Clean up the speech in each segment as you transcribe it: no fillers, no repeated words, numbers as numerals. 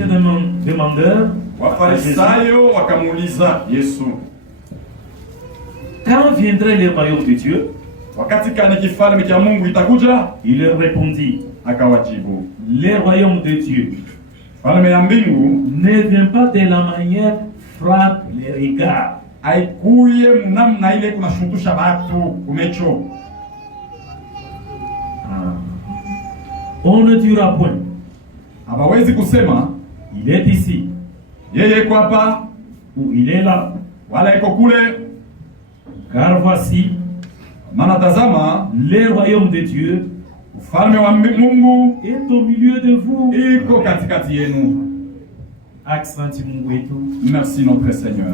pharisiens demandèrent à Jésus, quand viendrait le royaume de Dieu? Il leur répondit, le royaume de Dieu ne vient pas de la manière frappe les regards. On ne dira point. Il est ici. Ou il est là. Car voici, le royaume de Dieu est au milieu de vous. Merci notre Seigneur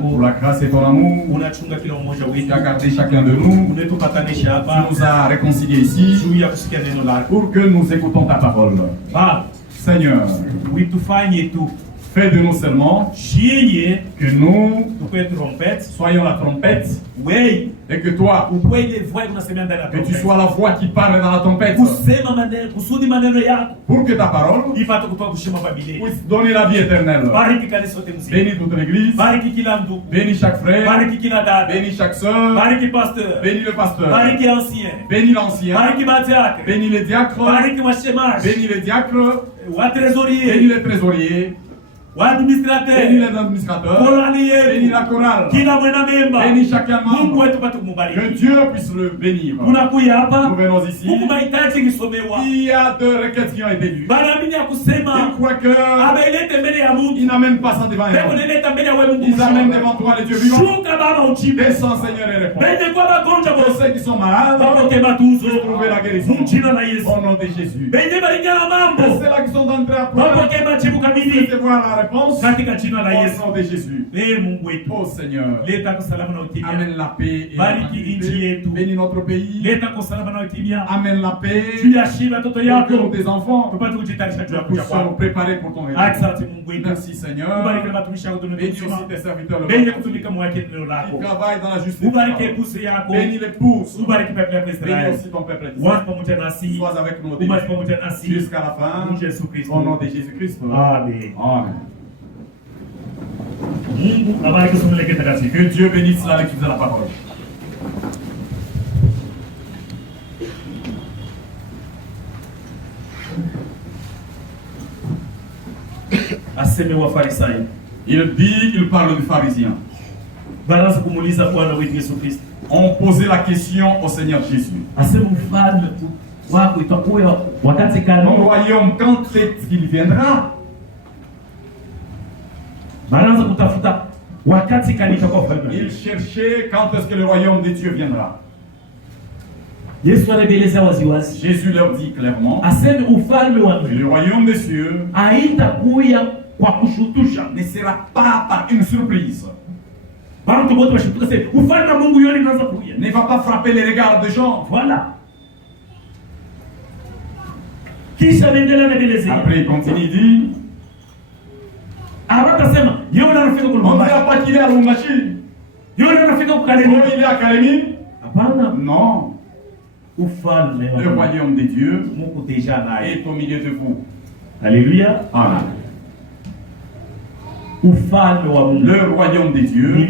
pour la grâce et ton amour. Tu as gardé chacun de nous. Tu nous as réconciliés ici pour que nous écoutons ta parole. Seigneur, fais de nous seulement que nous soyons la trompette et que toi, que tu sois la voix qui parle dans la trompette pour que ta parole puisse donner la vie éternelle. Bénis toute l'église, bénis chaque frère, bénis chaque soeur, bénis le pasteur, bénis l'ancien, bénis les diacres, bénis les diacres, bénis les trésoriers, bénis les administrateurs, bénis la chorale, bénis chacun membre, que Dieu puisse le bénir. Nous venons ici. Il y a 2 requêtes qui ont été lues. Ils croient qu'ils n'amènent pas ça devant eux. Ils amènent devant toi les dieux vivants. Descends Seigneur et réponds. Pour ceux qui sont malades, trouver la guérison. Au nom de Jésus. Pour ceux-là qui sont entrés à recevoir la réponse, au nom de Jésus. Oh Seigneur, amène la paix et la tranquillité. Bénis notre pays. Amène la paix pour tes enfants. Nous puissions nous préparer pour ton règne. Merci Seigneur. Bénis aussi tes serviteurs qui travaillent dans la justice. Bénis les pouces. Bénis aussi ton peuple d'Israël. Sois avec nous jusqu'à la fin. Au nom de Jésus-Christ. Amen. Que Dieu bénisse la lecture de la parole. Il dit, il parle du pharisien. On posait la question au Seigneur Jésus. Mon royaume, quand est-ce qu'il viendra? Il cherchait quand est-ce que le royaume de Dieu viendra. Jésus leur dit clairement que le royaume des cieux ne sera pas par une surprise. Ne va pas frapper les regards des gens. Voilà. Après il continue, il dit, on ne va pas qu'il est à Lumbashi. Il est à Kalemi. Non. Le royaume de Dieu est au milieu de vous. Alléluia. Amen. Le royaume de Dieu,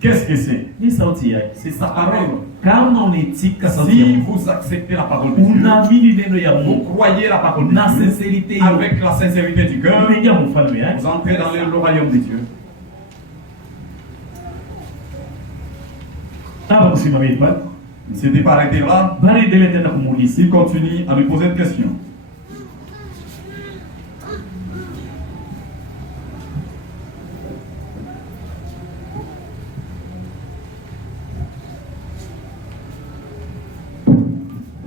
qu'est-ce que c'est? C'est sa parole. Si vous acceptez la parole de Dieu, vous croyez la parole de Dieu, avec la sincérité du cœur, vous entrez dans le royaume de Dieu. Il ne s'était pas arrêté là. Il continue à lui poser une question.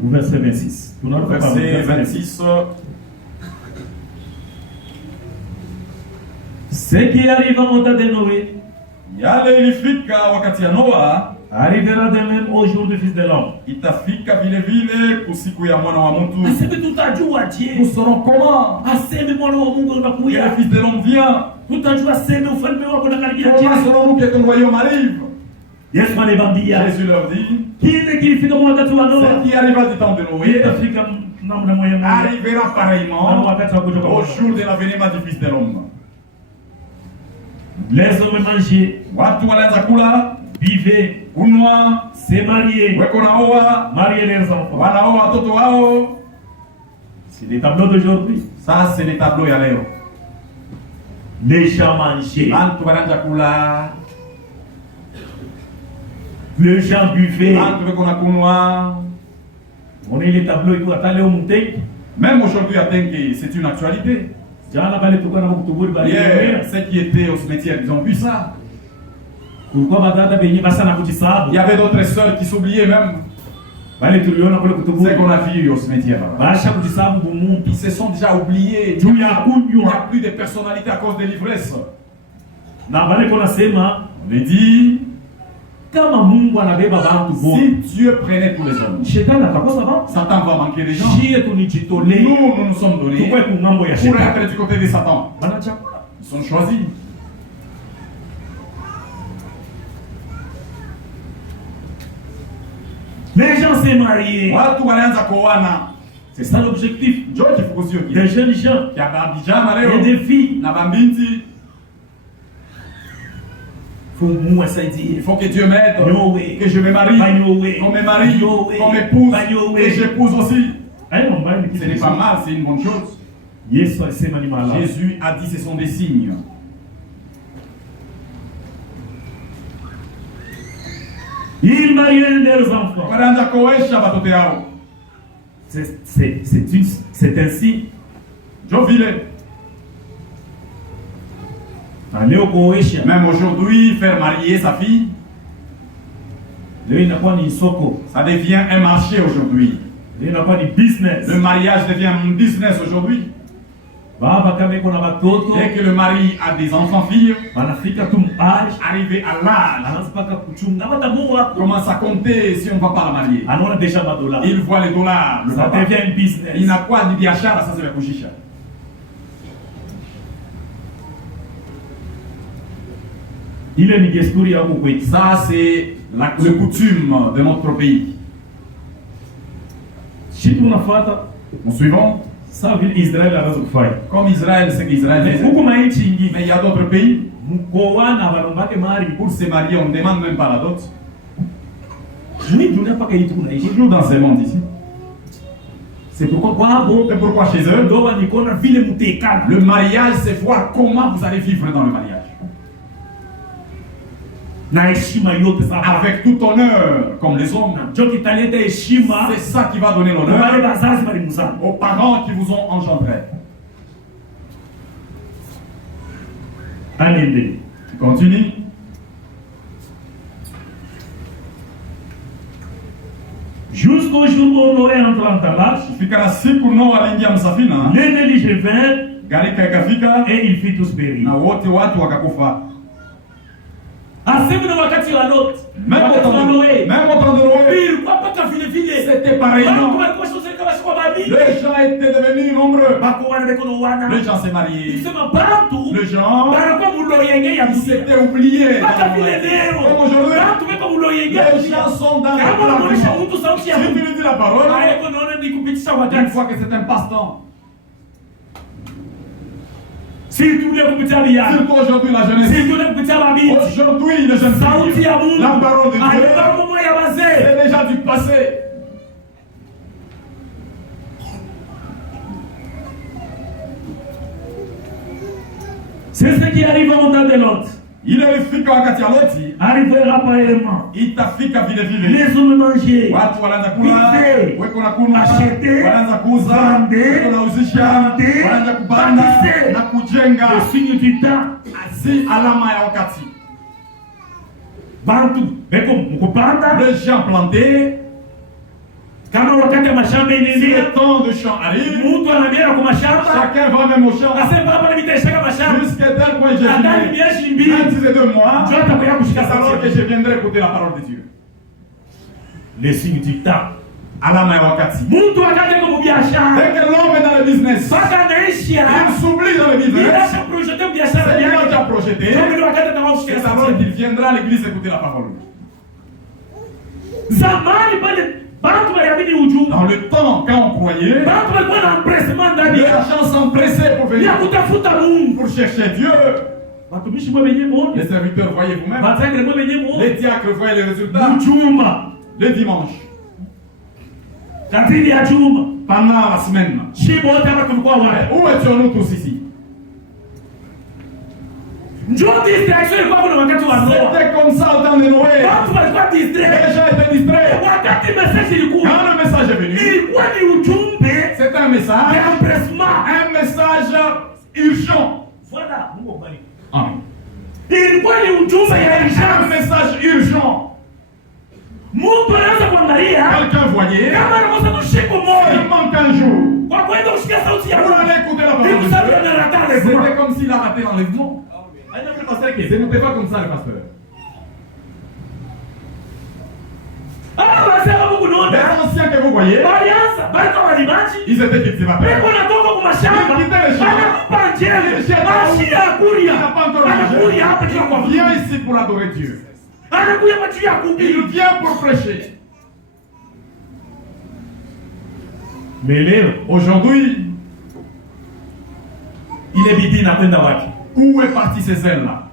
Verset 26. Verset 26. Ce qui arriva au temps de Noé Yale ilifika wakati ya Noa, arrivera de même au jour du Fils de l'homme. itafika vile vile kusiku ya mwana wa mtu. Nous saurons comment le Fils de l'homme vient. Comment saurons-nous que ton royaume arrive? Jésus Jésus leur dit, ce qui arriva du temps de Noé arrivera pareillement au jour de l'avènement du Fils de l'homme. Les hommes mangeaient, Watu wanaanza kula, vivaient, kunwa, se mariaient, weko naoa, mariaient leurs enfants. wanaoa watoto wao. C'est les tableaux d'aujourd'hui. Ça c'est les tableaux ya leo. Les gens mangeaient, Bantu wanaanza kula, les gens buvaient. bantu weko na kunwa. On est les tableaux qui ont allé au montagne. Même aujourd'hui à Tenke, c'est une actualité. Hier, ceux qui étaient au cimetière, ils ont vu ça. Il y avait d'autres sœurs qui s'oubliaient même. C'est qu'on a vu au cimetière. Ils se sont déjà oubliés. Il n'y a plus de personnalité à cause de l'ivresse. On les dit, si Dieu prenait tous les hommes, Satan va manquer des gens. Nous nous sommes donnés pour être du côté de Satan. Ils sont choisis. Les gens s'est mariés. C'est ça l'objectif. Des jeunes gens et des filles. Il faut que Dieu m'aide, que je me marie, qu'on me marie, qu'on m'épouse, et j'épouse aussi. Ce n'est pas mal, c'est une bonne chose. Jésus a dit ce sont des signes. Ils mariaient leurs enfants. C'est ainsi. Même aujourd'hui, faire marier sa fille, ça devient un marché aujourd'hui. Le mariage devient un business aujourd'hui. Dès que le mari a des enfants-filles, arrivé à l'âge, commence à compter si on ne va pas la marier. Il voit les dollars. Ça devient un business. Il n'a quoi de biachara, ça c'est le kujisha. Ça c'est la coutume de notre pays. Nous suivons. Comme Israël, c'est qu'Israël faisait. Mais il y a d'autres pays. Pour se marier, on ne demande même pas la dot. Toujours dans ce monde ici. C'est pourquoi chez eux, le mariage, c'est voir comment vous allez vivre dans le mariage. Avec tout honneur, comme les hommes. C'est ça qui va donner l'honneur aux parents qui vous ont engendré. Allez, continue. Jusqu'au jour où Noé entre en talage, les déluge vinrent et il fit tous périr. Même au temps de Noé, c'était pareil. Les gens étaient devenus nombreux. Les gens s'est mariés. Les gens s'étaient oubliés. Comme aujourd'hui, les gens sont dans le Si tu lui dis la parole, une fois que c'est un passe-temps. Surtout aujourd'hui la jeunesse. Aujourd'hui les jeunes filles. La parole de Dieu, c'est déjà du passé. C'est ce qui arrive au temps de l'autre. Arrivera pareillement. Les hommes mangeaient, vivaient, achetaient, vendaient, bâtissaient. Le signe du temps. Les gens plantés. Quand le temps de champ arrive, chacun va même au champ. Jusqu'à tel point j'ai fini. Un de 2 mois, alors que je viendrai écouter la parole de Dieu. Les signes du temps. Dès que l'homme est dans le business, il s'oublie dans le business. C'est lui qui a projeté. C'est alors qu'il viendra à l'église écouter la parole. Dans le temps, quand on croyait, les gens s'empressaient pour venir pour chercher Dieu. Les serviteurs, voyez vous-même. Les diacres, voyaient les résultats. Le dimanche. Pendant la semaine. Où étions-nous tous ici? C'était comme ça au temps de Noé. Les gens étaient distraits. Quand le message est venu, c'est un message urgent. Voilà. Amen. C'est un message urgent. Quelqu'un voyait, il manque un jour. Vous allez écouter la parole de Dieu. C'était comme s'il a raté l'enlèvement. Ce n'était pas comme ça le pasteur. Les anciens que vous voyez, ils étaient cultivateurs. Ils quittaient les champs. Il vient ici pour adorer Dieu. Il vient pour prêcher. Mais aujourd'hui, il est bidé dans le tabac. Où est parti ces ailes-là?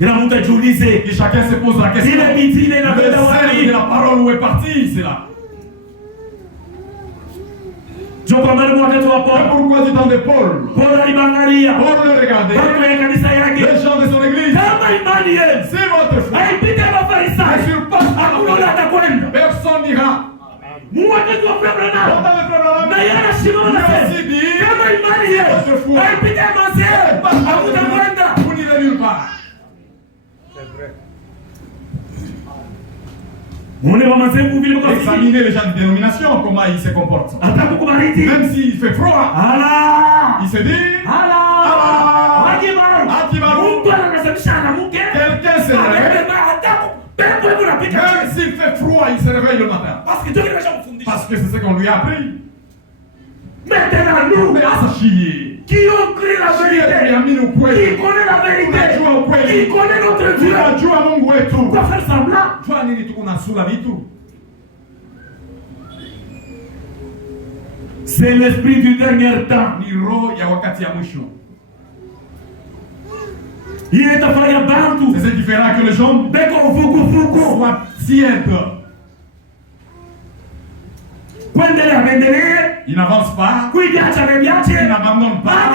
Et chacun se pose la question. Le zèle de la parole, où est parti? C'est là. Pourquoi du temps de Paul? Paul le regardait. Les gens de son église. C'est votre foi. Ne surpasse pas la foi. Personne n'ira. Lui aussi dit, votre foi. Vous n'irez nulle part. C'est vrai. Examinez les gens de dénomination, comment ils se comportent. Même s'il fait froid, il se dit quelqu'un se réveille. Même s'il fait froid, il se réveille le matin. Parce que c'est ce qu'on lui a appris. Maintenant, nous, qui ont créé la vérité, qui connaît la vérité, qui connaît notre Dieu, pourquoi faire semblant? C'est l'esprit du dernier temps. Il est affaire à Bantu. C'est ce qui fera que les gens soient tièdes. Il n'avance pas. Il n'abandonne pas.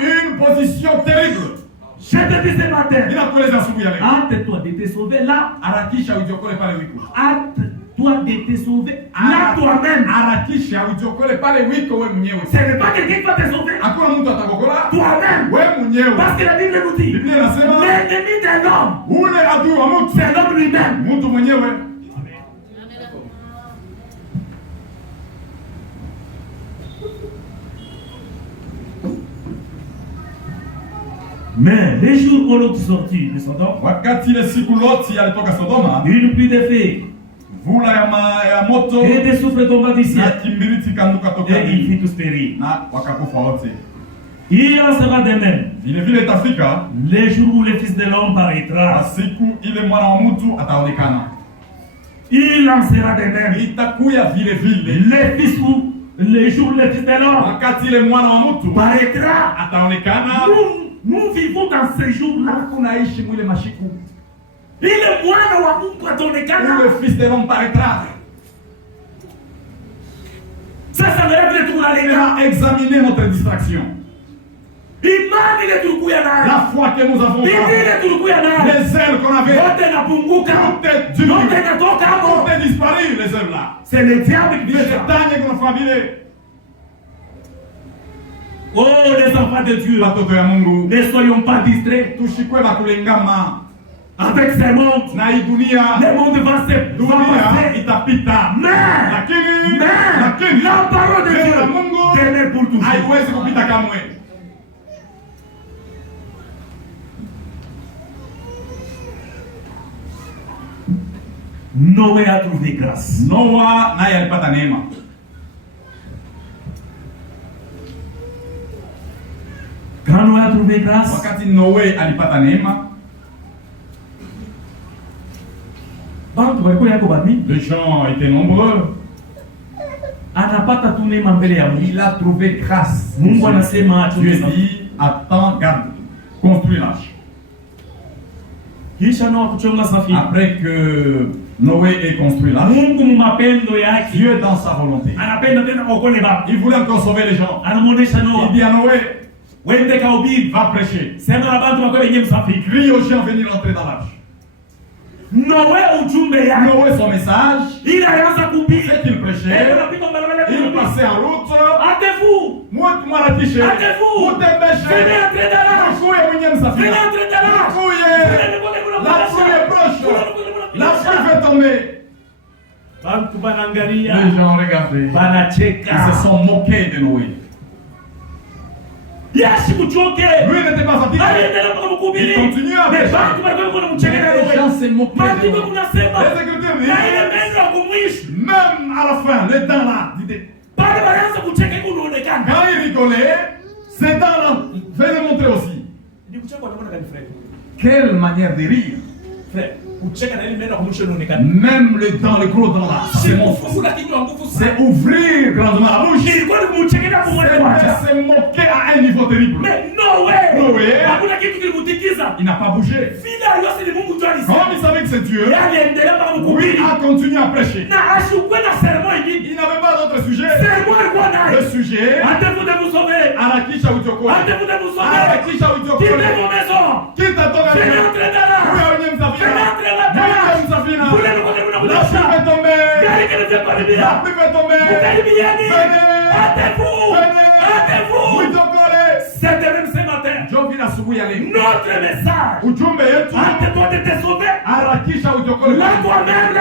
Une position terrible. Je te dis ce matin. Hâte-toi de te sauver là. Hâte-toi de te sauver là toi-même. Ce n'est pas quelqu'un qui va te sauver. Toi-même. Parce que la Bible nous dit l'ennemi de l'homme, c'est l'homme lui-même. Mais les jours où l'autre sortit de Sodome, une pluie de feu et des souffles tombant du ciel, et il fit tout périr. Il en sera de même les jours où le Fils de l'homme paraîtra. Il en sera de même les jours où le Fils de l'homme paraîtra. Nous vivons dans ces jours-là. Il est mwana wa Mungu ataonekana. Le Fils de l'homme paraîtra. Ça veut dire que examiner notre distraction. La foi que nous avons, les ailes qu'on avait, tout est dur, tout est disparu, les ailes là. C'est le diable qui fait ça. Oh, les enfants de Dieu, ne soyons pas distraits avec ces mondes. Le monde va se passer. Mais la parole de Dieu demeure pour toujours. Noé a trouvé grâce. Quand Noé a trouvé grâce, bantu Les gens étaient nombreux. Il a trouvé grâce. Dieu dit, attends, garde, construis l'arche. Après que Noé ait construit l'arche, Dieu dans sa volonté, il voulait encore sauver les gens. Il dit à Noé, va prêcher. Il crie aux gens venir entrer dans l'arche. Noé, son message, c'est qu'il prêchait, il passait en route. Moi, la tiche, vous t'empêchez, la pluie est proche, la pluie va tomber. Les gens regardaient, ils se sont moqués de Noé. Lui n'était pas fatigué. Il continuait à prêcher. Les gens se moquaient de Noé. Les Écritures disent, même à la fin, les dents là, quand il rigolait, ces dents là faisaient montrer aussi. Quelle manière de rire. Même dans le gros dents là, c'est ouvrir grandement la bouche. C'est se moquer à un niveau terrible. Mais Noé, il n'a pas bougé. Comme il savait que c'est Dieu, il a continué à prêcher. Il n'avait pas d'autre sujet. Le sujet, Arakisha Udiokole. Arakisha Udiokole. Quitte ta maison. La pluie va tomber. La pluie va tomber. Hâtez-vous. C'était même ce matin. Notre message. Hâte-toi de te sauver. Là toi-même,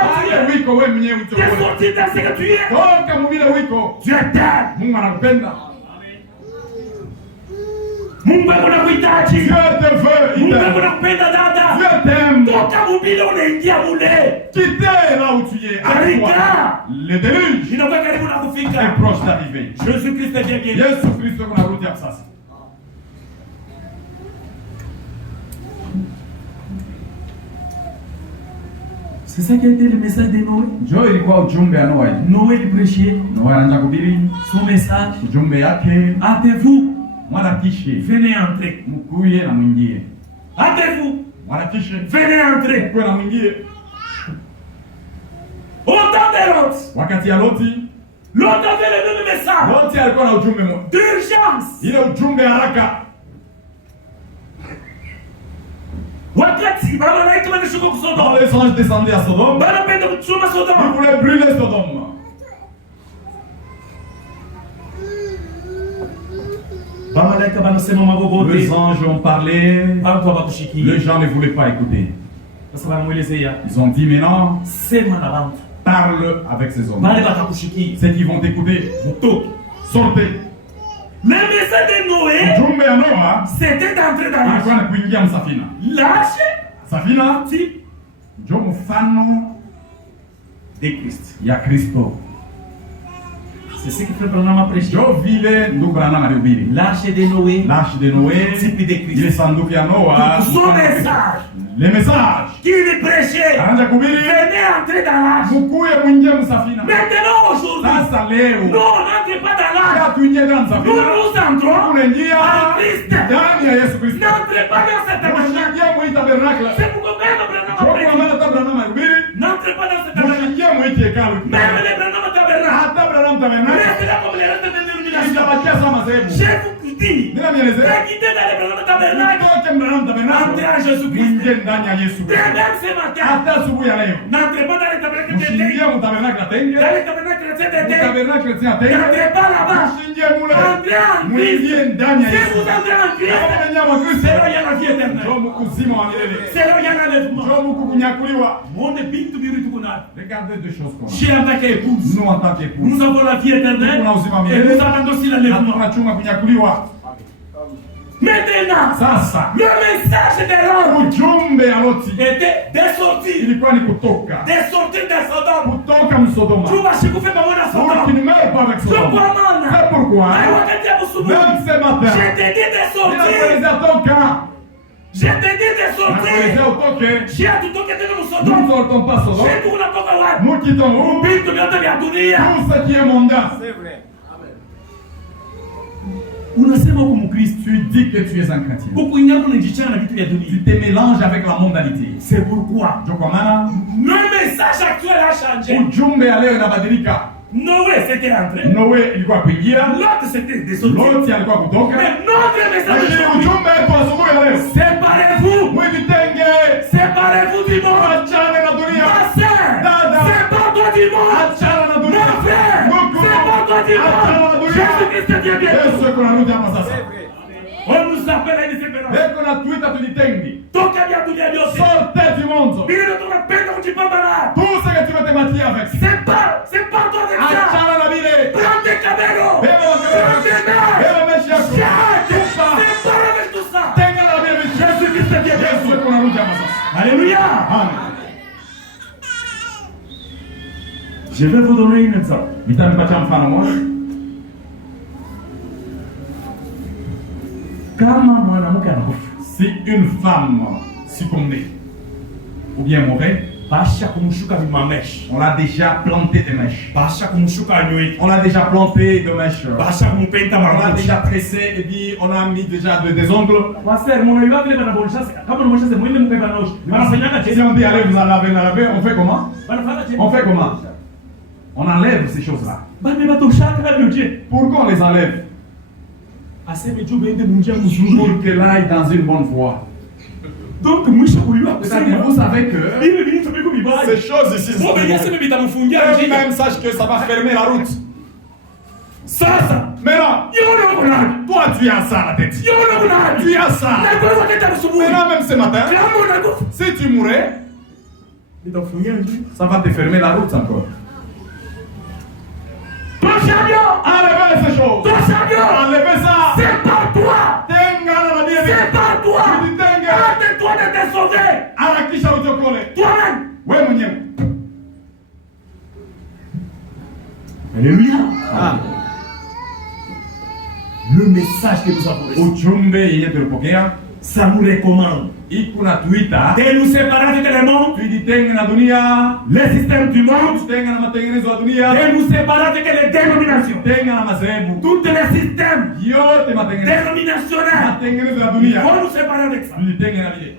tu es sorti de ce que tu es. Tu es terre. Mungu anakuhitaji. Dieu te veut. Mungu anakupenda dada. Dieu t'aime. Toka mubile unaingia mule. Quitte là où tu es. Arika. Le déluge. Inakuwa karibu na kufika. Est proche d'arriver. Jésus-Christ est bien guéri. Jésus-Christ kuna ruti ya sasa. C'est ça qui a été le message de Noé. Joe ilikuwa ujumbe wa Noé. Noé prêchait. Noé anaanza kuhubiri. Son message. Ujumbe yake. Hâtez-vous. Venez entrer. Hâtez-vous. Venez entrer. Autant de l'autre. L'autre avait le même message. D'urgence. Quand les anges descendaient à Sodome, ils voulaient brûler Sodome. Les anges ont parlé, les gens ne voulaient pas écouter. Ils ont dit maintenant, parle avec ces hommes. Ceux qui vont t'écouter, sortez. Le message de Noé, c'était d'entrer dans l'arche. L'arche, Safina, si, de Christ. Il y a Christo. C'est ce qui fait Branham à prêcher. L'arche de Noé. L'arche de Noé. Il est sans doute à Noah. Son message. Les messages. Qui lui prêchait. Venez entrer dans l'arche. Maintenant aujourd'hui. Non, n'entrez pas dans l'arche. Nous entrons en Christ. N'entrez pas dans cette tabernacle. C'est pourquoi même Branham a prêché. N'entrez pas dans cette tabernacle. Même les Branham tabernacle. Restez là comme les restes de dénomination. Je vous dis, quittez dans les Branham tabernacle. Entrez en Jésus-Christ. Dès même ce matin. N'entrez pas dans les tabernacles chrétiens. Dans les tabernacles chrétiens. N'entrez pas là-bas. Entrez en Christ. Si vous entrez en Christ, c'est là il y a la vie éternelle. C'est là il y a l'enlèvement. Regardez deux choses comme ça. En tant qu'épouse, nous en tant qu'épouse, nous avons la vie éternelle et nous avons aussi l'enlèvement. Maintenant, le message de l'homme était de sortir. De sortir de Sodome. Tu vas chez vous faire maman à Sodome. C'est pourquoi, même ce matin, je t'ai dit de sortir. Je te dis de sortir. utoke. Shia tutoke tena Nous Sodome. ne sortons pas Sodome. Shetu unatoka wapi? Nous quittons où? Vitu vyote vya dunia. Tout ce qui est mondain. C'est vrai. Unasema uko Mkristo. Tu dis que tu es un chrétien. Huku inyapo unajichana na vitu vya Tu dunia. te mélanges avec la mondanité. C'est pourquoi Ndio kwa maana le message actuel a changé. ujumbe ya leo inabadilika. Noé c'était entré. Noe ilikuwa kuingia, L'autre c'était de sortir. Loti alikuwa kutoka. Mais notre message Lakini aujourd'hui, ujumbe wetu asubuhi ya leo, séparez-vous. mwijitenge, Séparez-vous du monde. achane na dunia. Ma sœur, Dada. sépare-toi du monde. Achana na dunia. Mon frère, Ndugu, sépare-toi du achana na monde. dunia. Jésus-Christ vient bientôt. Yesu kunarudi hapa sasa. C'est vrai. On nous appelle à une séparation. Beko na tuita tujitenge. Toka vya dunia vyote. Sortez du monde. Bila tunapenda kujipambana. Tout ce que tu veux te bâtir avec. Sépare-toi de ça. Achana na vile. Prends tes caméras. Beba Prends tes mains. Beba meshi yako. Jacques, Tupa. sépare avec tout ça. Tenga na vile vitu. Jésus-Christ vient Yesu bientôt. kunarudi hapa sasa. Alléluia. Amen. Je vais vous donner un exemple. Nitampatia mfano mmoja. Kama mwanamke anakufa, Si une femme succombait ou bien mourait, basha kumshuka vimameshi, on l'a déjà planté des mèches. basha kumshuka anyoiki, On l'a déjà planté de mèches. basha kumpenta On l'a makucha. déjà pressé et dit on a mis déjà des ongles. Pastor, mnaiwa vile banabolisha kama unabolisha mwende mkaiba naoshi. Wanafanyanga Si tena. on dit allez vous en laver, on fait comment? Wanafanya tena. On fait comment? On enlève ces choses-là. Bame batoshaka na bioje. Pourquoi on les enlève? Aseme juu bende munjia mzuri. Pour qu'elle aille dans une bonne voie. Donc mwisho kuliwa C'est-à-dire, kusema vous savez que hivi vitu viko vibaya. ces choses ici sont Mungu yaseme vitamfungia njia. même sache que ça va fermer la route. Sasa, Maintenant, yona kuna. toi tu as ça à la tête. Yona kuna. Tu as ça. Na kwa wakati asubuhi. Maintenant, même ce matin, Kama unakufa. si tu mourais, Vitamfungia njia. ça va te fermer la route encore. Toshabio. Enlevez ces choses. Toshabio. Enlevez ça. Sépare-toi. Tenga na Biblia. Sépare-toi. Ujitenge. Hâte-toi de te sauver. Harakisha ujokole. Toi-même. Wewe mwenyewe. Alléluia. Ah. Le message que nous avons reçu, Ujumbe yenye tulipokea ça nous recommande iko na tuita de nous séparer avec le monde, tujitenge na dunia, le système du monde, tujitenge na matengenezo ya dunia, de nous séparer avec les dénominations. tujitenge na madhehebu Tous les systèmes yote, matengenezo dénominationnels, matengenezo ya il dunia, faut nous séparer avec ça. tujitenge na vile.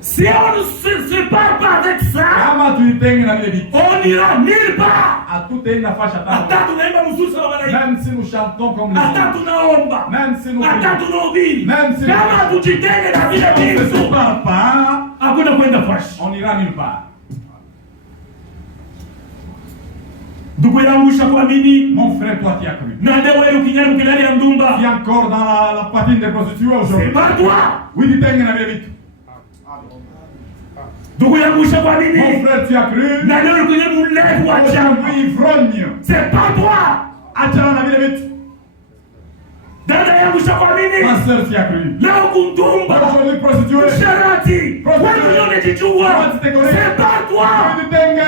Si on ne se sépare pas avec ça, Kama tujitenge na vile vitu, on n'ira nulle part. hatutaenda fasha Hata tano. tunaimba mzuri sana malaika, Même si nous chantons comme les hata autres, tunaomba, même si nous hata prions, tunahubiri, Même si- kama tujitenge na vile on ne se vitu, sépare pas, hakuna kwenda fashi. on ira nulle part. Ndugu yangu ushakuamini, Mon frère, toi qui as cru, na leo wewe ukinyana ukilali ya qui ndumba, est encore dans la poitrine des prostituées aujourd'hui, sépare-toi. oui, tujitenge na vile vitu. Ndugu yangu Mon ushakuamini, frère, tu as cru, na leo ukinyana ulevu wa chama, aujourd'hui ivrogne, sépare-toi. achana na vile vitu. Dada yangu ushakuamini, Ma sœur, tu as cru, leo kundumba, aujourd'hui prostituée, sharati, wewe unajijua, sépare-toi.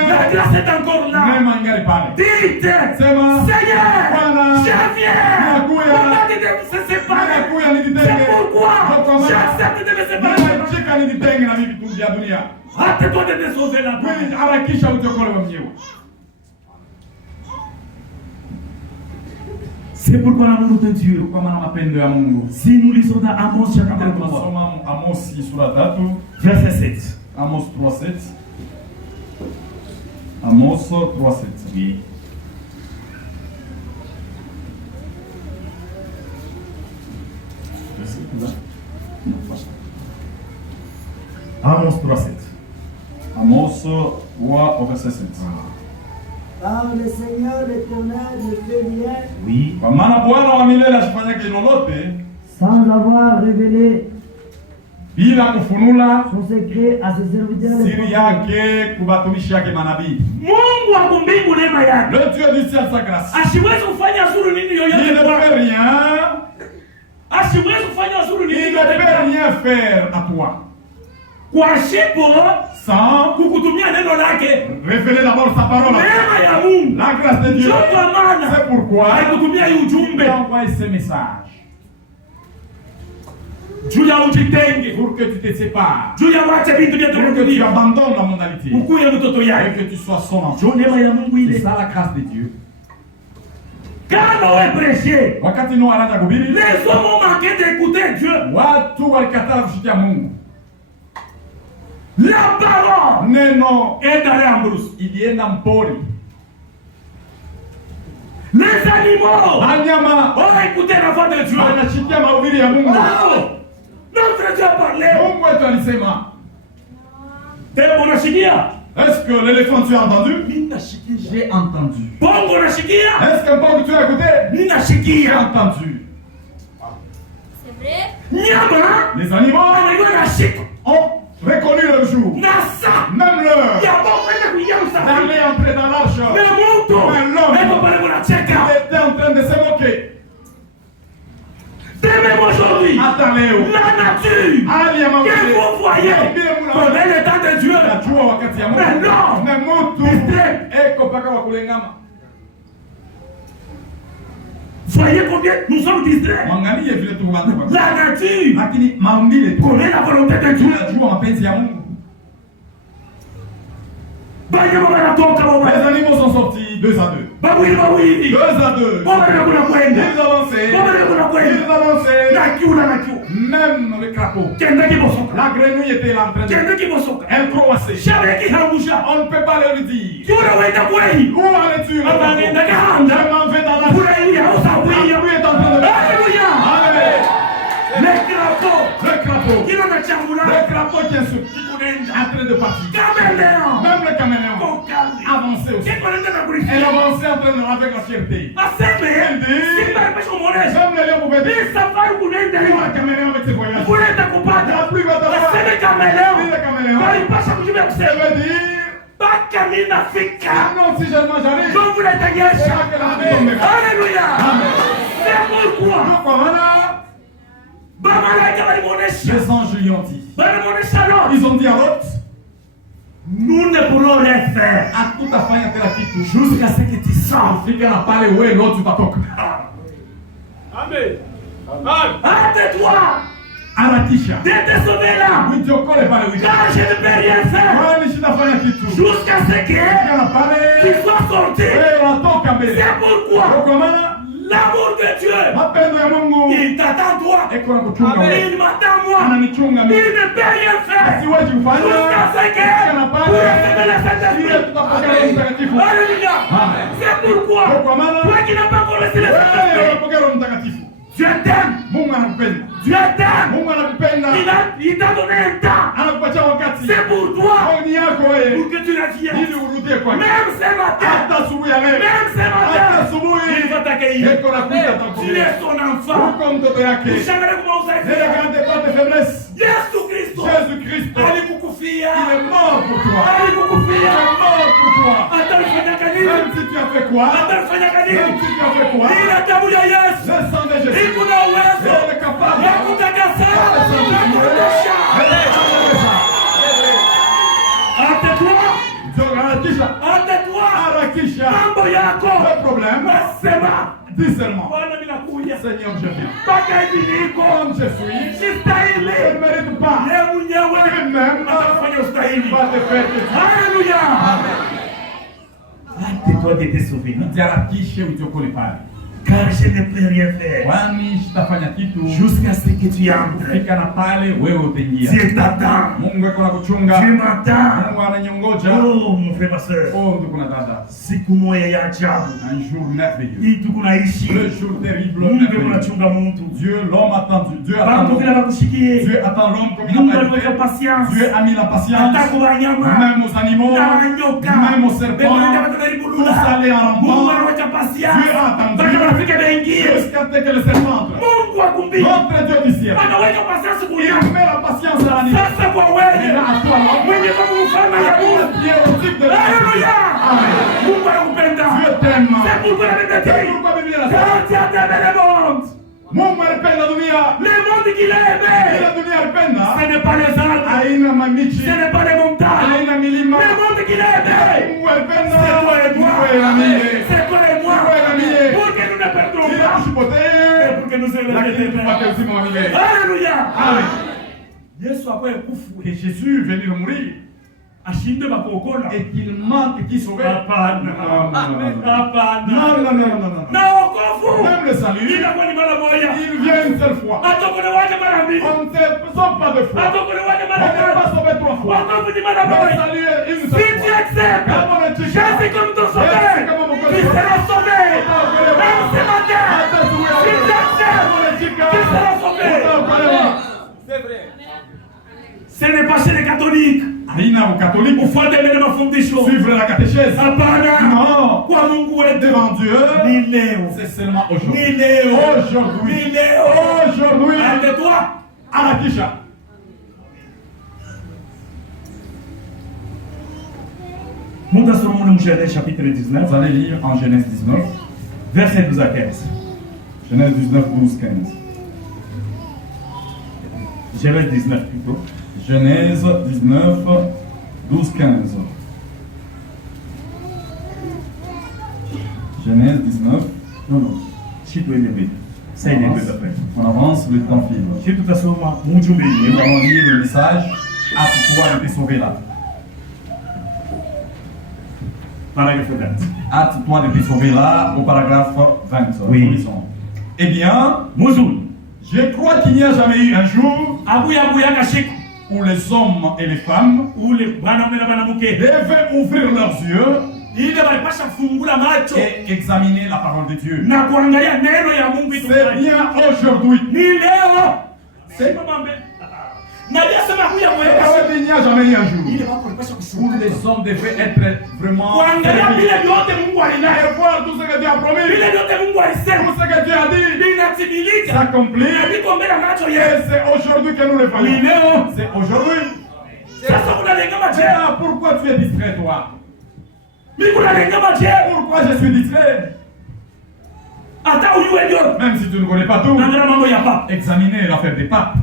La grâce est encore là. même angali pale. Dites, Sema, Seigneur, Bwana, je viens. nakuya. Comment de se séparer? Nakuya nijitenge. C'est pourquoi Nakuya. j'accepte de me séparer. Nacheka nijitenge na vitu vya dunia. Hâte-toi de te sauver là. Kweli harakisha ujokole wa mwenyewe. C'est pourquoi l'amour de Dieu, Kwa maana mapendo ya Mungu. si nous lisons dans Amos chapitre Kama 3, tunasoma Amosi sura 3, verset 7. Amos 3:7. Amos 3:7. Oui. Amos 3:7. Amos 3 au verset 7. Car le Seigneur l'Éternel ne fait rien Oui. Kwa maana Bwana wa milele asifanyake lolote sans avoir révélé bila kufunula son secret à ses serviteurs les siri prophètes. yake kubatumishi yake manabii. Mungu ako mbingu neema yake. Le Dieu du ciel, sa grâce. Asiwezi kufanya zuri nini Il yoyote ne fait kwako. rien. Asiwezi kufanya zuri Il nini ne yoyote peut kwako. rien faire à toi Kwa shipo sans kukutumia neno lake, révéler d'abord sa parole. neema ya Mungu. La grâce de Dieu. Ndio kwa maana C'est pourquoi alikutumia hii il ujumbe. a envoyé ce message. pour que tu te sépares, juu ya wache vitu vya pour que tu dunia, abandonnes la mondalité ukuye mtoto et yake. que tu sois son enfant. Juu neema ya Mungu C'est ile. ça la grâce de Dieu. Kama wewe prêcher, Wakati Noa anaanza kuhubiri, les hommes ont manqué d'écouter Dieu. watu walikataa kushikia Mungu. La parole Neno est allée en brousse. ilienda mpori. Les animaux Wanyama ont écouté la voix de Dieu. wanashikia mahubiri ya Mungu. Oh, notre Dieu a parlé. Mungu wetu alisema. Tembo unashikia? Est-ce que l'éléphant tu as entendu? Mimi nashikia. J'ai entendu. Bongo unashikia? Est-ce qu'un porc tu as écouté? Mimi J'ai nashikia. entendu. C'est vrai? Nyama Les animaux anajua nashika. ont reconnu le jour, Na saa même l'heure. ya bongo kwenda kuingia msafari. D'aller entrer dans l'arche. Mais mtu Mais l'homme eko pale kunacheka. était en train de se moquer. De même aujourd'hui, Hata leo la nature hali ya que maumbile vous voyez pendant le temps de Dieu, najua wakati ya Mais Mungu non. na mtu Distrait. eko mpaka wa kulengama. voyez combien nous sommes distraits. Mwangalie vile tuko watu kwa. La nature Lakini maumbile tu connaît la volonté de Dieu. tunajua mapenzi ya Mungu. Banyama wanatoka Les baba. animaux sont sortis 2 à 2. Bawili bawili. 2 à 2. Baba ndio kuna kwenda. Ils avançaient. Baba ndio kuna Ils kwenda. avançaient. Na kiu na kiu. Même le crapaud. Kenda kibosoka. La grenouille était là en train de... Kenda kibosoka. Elle croissait. Shabe kihangusha. On ne peut pas le lui dire. Kiu na wenda kweli. Où allais-tu? Abangenda kahanda. Je m'en vais dans la... Kuleia La usawiya. pluie est en train de... Alléluia. Allez. Le crapaud. Le crapaud. Kilo na chambula. Le crapaud qui est sur... Kikunenda. en train de partir. Caméléon. Même le caméléon Kokali. avançait aussi. Kikunenda na Elle kulifia. avançait en train de... avec la fierté. Aseme. Simba pesho monesha. Même les lions pouvaient dire... Hii safari kunaenda Le hivi. caméléon avec ses voyages. Kuleta kupata. La pluie va t'avoir. Aseme Caméléon. Le caméléon. Walipasha kujua Elle kusema. veut dire... Mpaka mimi nafika. Non, si seulement j'arrive. Ndio mnatanyesha. Alléluia. C'est pourquoi. Pourquoi voilà? Bamalaika walimuonesha. Les anges lui ont dit. Walimuonesha Lot. Ils ont dit à l'autre, Nous ne pourrons rien faire. hatutafanya kila kitu Jusqu'à ce que tu sors. fika na pale wewe l'autre utatoka. Amen. Hâte-toi Harakisha. de te sauver là. Ujiokoe pale wiki. Car je ne peux rien faire. Kwani sitafanya kitu. Jusqu'à ce que Fika na tu pale sois sorti. wewe unatoka mbele. C'est pourquoi Kwa maana l'amour de Dieu, mapendo ya Mungu il t'attend toi. eko na kuchunga wewe. Il m'attend moi. Ananichunga Il mimi. ne peut rien faire. Siwezi kufanya. Jusqu'à ce que Fika na vous recevez le pale. Saint-Esprit. Sisi tutapokea Roho Mtakatifu. Alléluia. Amen. C'est pourquoi Kwa maana toi qui n'as pas encore reçu le wewe Saint-Esprit, unapokea Roho Mtakatifu. Dieu t'aime. Mungu anakupenda. Dieu t'aime. Mungu anakupenda. Il t'a donné un temps. Anakupatia wakati. C'est pour toi. Ni yako wewe. Pour que tu la viennes. Ili urudie kwake. Même ce matin. Hata asubuhi ya leo. Même ce Hata matin. asubuhi. Il va t'accueillir. Eko nakuita Tu atakuja. es son enfant. Uko mtoto yake. Ushangalie kama Ne usaidia. regarde pas tes faiblesses. Yesu Kristo Jésus-Christ, alikukufia. il est mort pour toi. Il Alikukufia. est mort pour toi. Atalifanya kanini? Même si tu as fait quoi? Atalifanya Même kanini? si tu as fait quoi? Ila damu ya Yesu Le sang de Jésus. iko na uwezo Il est capable. ya kutakasa na kurudisha. Hata-toi, Harakisha. Harakisha. mambo yako Le problème, nasema dis seulement. Bwana mimi nakuja Seigneur, je viens. mpaka hivi niko Comme je suis, je sistahili. ne mérite pas. Yeye mwenyewe Lui-même atafanya ustahili. va te faire que tu Haleluya. Hâte-toi de te sauver. Jiharakishe ujiokoe pale. Car je ne peux rien faire. Kwani sitafanya kitu Jusqu'à ce que tu entres. fika na pale wewe utaingia. Dieu t'attend. Mungu eko na kuchunga. Dieu m'attend. Mungu ananyongoja. Oh mon frère ma soeur. Oh ndugu na dada, Siku moja ya ajabu. un jour merveilleux. Hii tuko naishi. Le jour terrible, Mungu merveilleux. anachunga mtu. Dieu, l'homme attend Dieu attend Bantu l'homme. vile bakushikie. Dieu attend l'homme comme il Mungu n'a pas aliweka été. patience. Dieu a mis la patience. Hata kwa wanyama. Même aux animaux, Na wanyoka. même aux serpents. Beba ndio tunalibulula. Tous allaient en Mungu rampant anaweka patience. Dieu a attendu. Baka marafiki bengi. jusqu'à ce que le serpent entre. Mungu akumbia. Notre Dieu du ciel, Anaweka patience il kuya. met la patience à l'animal. Sasa kwa Et wewe. là, à toi, l'homme, Mwenye kama mfano ya Mungu. qui est au type de la Alléluia. Amen. Mungu anakupenda. Dieu t'aime. C'est pourquoi la Bible C'est dit. pourquoi Bible inasema, Quand tu as aimé le monde, Mungu alipenda dunia. le monde qu'il a aimé, Ile dunia alipenda. ce n'est pas les arbres, Haina mamichi. ce n'est pas les montagnes. Haina milima. Le monde qu'il a aimé, Mungu alipenda. c'est toi et moi. Wewe na mie. C'est toi et moi. Wewe na mie. Pour que nous ne perdons Ili pas. tusipotee. Et pour que nous élève lakini tupate l'éternel. uzima wa milele. Alléluia. Amen. Yesu akoye kufu. Que Jésus venir mourir Ashinde bakuokola. et qu'il mente qui sauve. Hapana. Non, non, non, non. Hapana. Non, non, non, non, non. Na wokovu. Même le salut, Inakuwa ni mara moja. il vient une seule fois. Ataokolewaje mara mbili? On ne se sauve pas deux fois. Ataokolewaje On mara ne peut pas tatu? sauver trois fois. Wokovu ni mara Le moja. salut est une Si seule tu fois. acceptes Kama unachika, Jésus comme ton sauveur, tu seras sauvé. Même ce matin, si tu acceptes, tu seras sauvé. c'est vrai. Ce n'est pas chez les catholiques. Haina ukatoliki Ufuate mbele mafundisho. suivre la catéchèse. Hapana. Non. Kwa Mungu wetu. Devant Dieu, Ni leo. c'est seulement aujourd'hui. Ni leo. Aujourd'hui. Ni leo. Aujourd'hui. Arrête-toi. Anakisha. Mutasoma mule Genèse chapitre 19, Vous allez lire en Genèse 19. verset 12 à 15. Genèse 19, 12, 15. Genèse 19 plutôt. Genèse 19, 12, 15. Genèse 19. Non, non. Si tu es levé. Ça il est deux après. On avance, le temps file. Si tu tasoma mujumbe Nous allons lire le message. Hâte-toi de te sauver là. paragraphe 20. Hâte-toi de te sauver là au paragraphe 20. Oui. Lisons. Eh bien, Muzuri. je crois qu'il n'y a jamais eu un jour Abuya kashiku. où les hommes et les femmes Ule bwana mwana mwanamke. devaient ouvrir leurs yeux Ile walipasha fungula macho et examiner la parole de Dieu. na kuangalia neno ya Mungu C'est itukufu. bien aujourd'hui. Ni leo. C'est Sema mambe. Na Biblia sema huyu ameweka il n'y a jamais eu un jour ile watu walipasha où kushuhudia. les hommes devaient être vraiment Kuangalia servis. vile vyote Mungu alinayo. Et voir tout ce que Dieu a promis, Vile vyote Mungu alisema. tout ce que Dieu a dit Vinatimilika. s'accomplit. Na viko mbele ya macho Et yetu. c'est aujourd'hui que nous le Ni voyons. leo. C'est aujourd'hui. Sasa kunalengama je? Ah, pourquoi tu es distrait, toi? Mimi kunalengama je? Pourquoi je suis distrait? Hata ujue ndio. Même si tu ne connais pas tout, Naangalia mambo ya papa. examiner l'affaire des papes.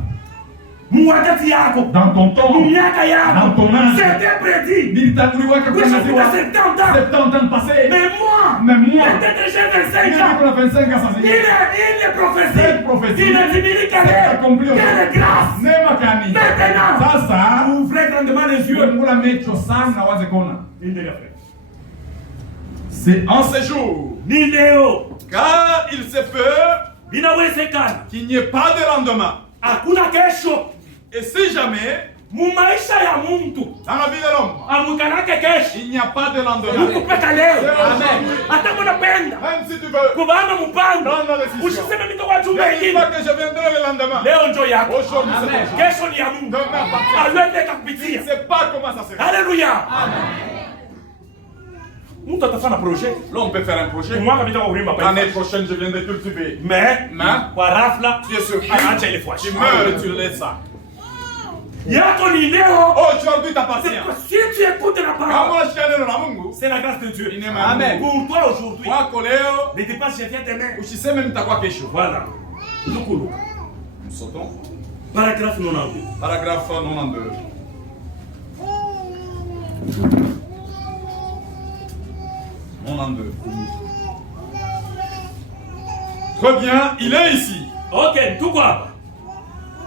Mwakati yako. Dans ton temps, Miaka yako. dans ton âge, C'était prédit. nilitanguliwa kwa Oui, je suis kuwa à 70 ans. 70 ans passés. Mais moi, Même moi, peut-être j'ai 25 il ans. a 25 ans, ça Il est prophétie. Cette prophétie Il est timidité. c'est accompli Quelle grâce. Neema kani. Maintenant, Sasa, ouvrez grandement les yeux. Mungu mecho sana waze kona. Il est fait. C'est en ce jour, Ni leo. car il se peut Inawezekana. qu'il n'y ait pas de lendemain. Hakuna kesho. Et si jamais, Mu maisha ya mtu. dans la vie de l'homme, Amukanake kesho. il n'y a pas de lendemain, Mungu peka leo. Amen. Hata mnapenda. même si tu veux, Kubana mpango. prendre la décision, Usiseme mito kwa jumbe ne dis ingine. pas que je viendrai le lendemain. Leo njo yako. Aujourd'hui, c'est ton jour. Kesho ni ya Mungu. Demain, appartient. Alwende Tu kakupitia. ne sais pas comment ça sera. Haleluya. Mtu atafanya projet. Là, on peut faire un projet. Mwaka bitaka kulimba pa. L'année prochaine, je viendrai cultiver. Mais kwa rafla Tu es surpris. acha ile fwashi. Tu meurs et tu laisses ça. Yako ni leo. Aujourd'hui, t'appartient. Si tu écoutes la parole, Kama unashikiana neno la Mungu, c'est la grâce de Dieu. ni neema ya Mungu. Pour toi aujourd'hui, Kwako leo, ne dépasse je viens demain. usiseme nitakuwa kesho. Voilà. Lukulu. Nous sautons. Paragraphe 92. Paragraphe 92. Très bien, il est ici. Ok, tuko hapa.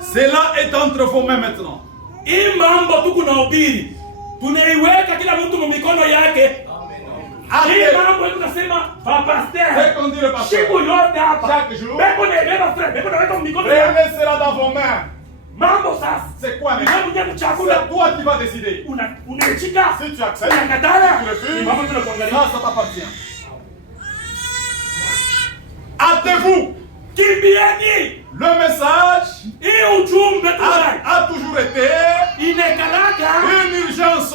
Cela est entre vos mains maintenant. Hii mambo tuko na ubiri. Tunaiweka kila mtu mu mikono yake. Hii mambo tunasema pa C'est pasteur. qu'on dit le pasteur. Siku yote hapa. Chaque jour. Beko na beba frère, beko na weka mu mikono yake. Prenez cela dans vos mains. Mambo sasa. C'est quoi Ni maintenant? mambo ya kuchakula. C'est toi qui vas décider. Unaichika. Si tu acceptes, Unakatala. tu refuses, Ni mambo tunakuangalia. ça t'appartient. Hâtez-vous. Kimbieni. Le message Hii ujumbe tunayo. a toujours été Inekalaka. une urgence.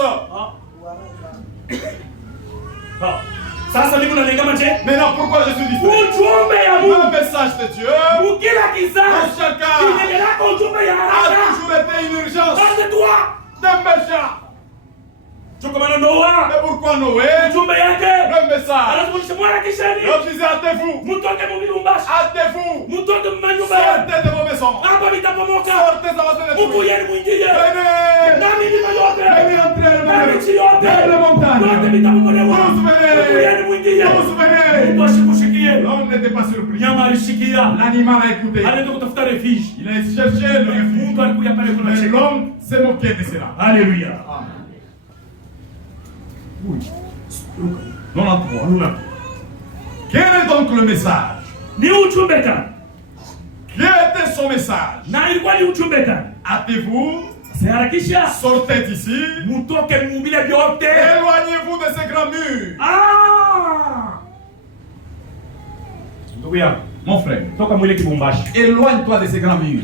Sasa niko nalengama je? Maintenant, pourquoi je suis distrait? Ujumbe ya Le Mungu. message de Dieu Mukila dans kizazi. chaque cas Inekalaka ujumbe ya a haraka. toujours été une urgence Sasa toi. d'un méchant. Choko mana Noa. Mais pourquoi Noé? Ujumbe yake. Le message. Anazungusha mwana kisheni. L'homme disait hâtez-vous. Mutoke mu bilumbashi. Hâtez-vous. Mutoke mu manyumba. Sortez de vos maisons. Hapa vitapomoka. Sortez de votre détruit. Mukuyeni mwingie. Venez. Na milima yote. Venez entrer Na dans michi yote. les montagnes. Yote vitapomolewa. Tous venez. Mukuyeni mwingie. Tous venez. Mungu asikushikie. L'homme ne n'était pas surpris. Nyama alishikia. L'animal a écouté. Alienda kutafuta refuge. Il a cherché le refuge. Mungu alikuja pale kuna Mais cheka. l'homme s'est moqué de cela. Alléluia. Oui. 93. Quel est donc le message? Ni ujumbe gani? Quel était son message? Na ilikuwa ni ujumbe gani? Hâtez-vous, Harakisha. sortez d'ici, Mutoke mubile vyote. éloignez-vous de ces grands murs. Ah! Ndugu yangu, Mon frère, toka mwile Kibumbashi. éloigne-toi de ces grands murs.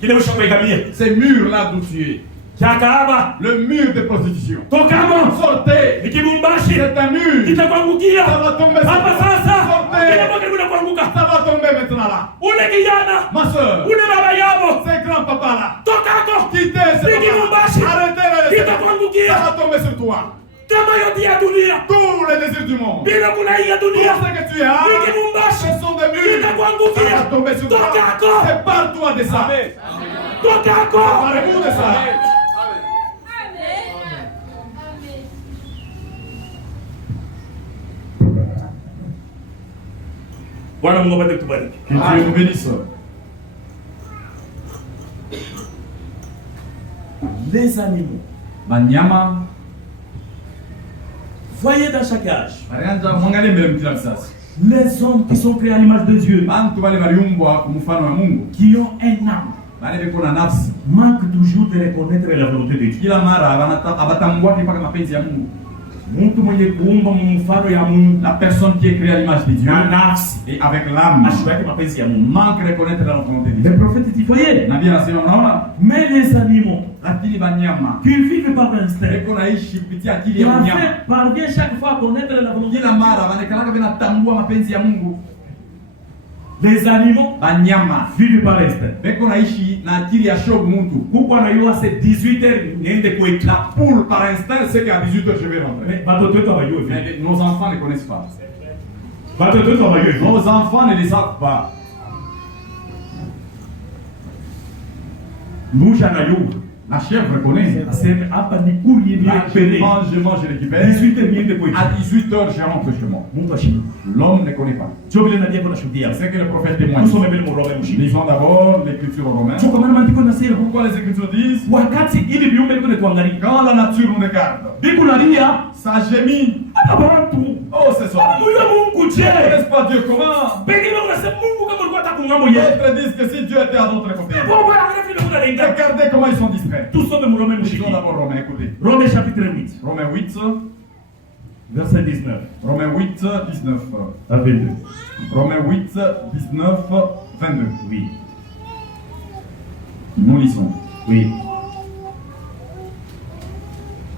Kile ushakuigamia. Ces murs-là d'où tu es. Chakaaba. Le mur de prostitution. Tokamo. Sortez. Ni Kibumbashi. C'est un mur. Kitakuangukia. Ça va tomber. Hapa sasa. Sortez. Kile moja kuna kuanguka. Ça va tomber maintenant là. Ule kijana. Ma soeur. Ule baba yabo. Ces grands-papas là. Tokako. Quittez ce Ni Kibumbashi. Arrêtez-les. Kitakuangukia. Ça va tomber sur toi. Kama yote ya dunia. Tous les désirs du monde. Bila kuna hii ya dunia. Tout ce que tu as. Ni Kibumbashi. Ce sont des murs. Kitakuangukia. Ça va tomber sur toi. Tokako. Sépare-toi de ça. Tokako. Séparez-vous de ça. Amen. Amen. Bwana Mungu apate kutubariki. Que Dieu nous bénisse. Les animaux. Banyama. Voyez dans chaque âge. Marianja mwangalie mbele mkila msasi. Les hommes qui sont créés à l'image de Dieu, Bantu wale waliumbwa kwa mfano wa Mungu. qui ont un âme, Wale beko na nafsi. manquent toujours de reconnaître la volonté de Dieu. Kila mara abatambua mpaka mapenzi ya Mungu. Mtu mwenye kuumba mfano ya Mungu La personne qui est créée à l'image de Dieu na nafsi et avec l'âme ashibaki mapenzi ya Mungu. manque reconnaître la volonté de Les Dieu. prophètes ils voyaient, Nabii anasema mnaona, mais les animaux lakini banyama qui vivent par instinct, beko naishi kupitia akili ya mnyama. parviennent chaque fois à connaître la volonté de Kila Dieu. mara wanakalaka vinatambua mapenzi ya Mungu. Les animaux Banyama vivent par instinct. beko naishi na akili ya shogu mtu. Kuku anayua c'est 18h niende kwetu. La poule par instinct c'est qu'à 18h je vais rentrer. Mais watoto wetu hawajui vile. Mais nos enfants ne connaissent pas. Watoto wetu hawajui vile. Nos enfants ne les savent pas. Lusha anayua. La chèvre connaît. Aseme hapa ni kuli ni Là, ekpele. je mange récupère. 18h niende kwetu. À 18h je rentre chez moi. Mungu ashinde. L'homme ne connaît pas. Sio vile nabii kuna shuhudia. C'est que le prophète témoigne. Tusome mbele mu Roma mshindi. Lisons d'abord l'écriture aux Romains. Sio kama maandiko nasema Pourquoi les écritures disent wakati ili viumbe viko tuangalie. quand la nature nous regarde, Biku nalia ça gémit. hapa watu. Oh, c'est ça. Mungu Mungu je. N'est-ce pas Dieu comment? Pengine unasema Mungu kama ulikuwa hata kungambo yetu. D'autres disent que si Dieu était à notre côté. Kwa bwana vile kuna lenga. Regardez comment ils sont distraits. Tusome mu Roma mshindi. Lisons d'abord Romains, écoutez. Roma chapitre 8 Romains 8, verset 19 Romains 8, 19. à 22. Romains 8, 19, 22. Oui. Nous lisons. Oui.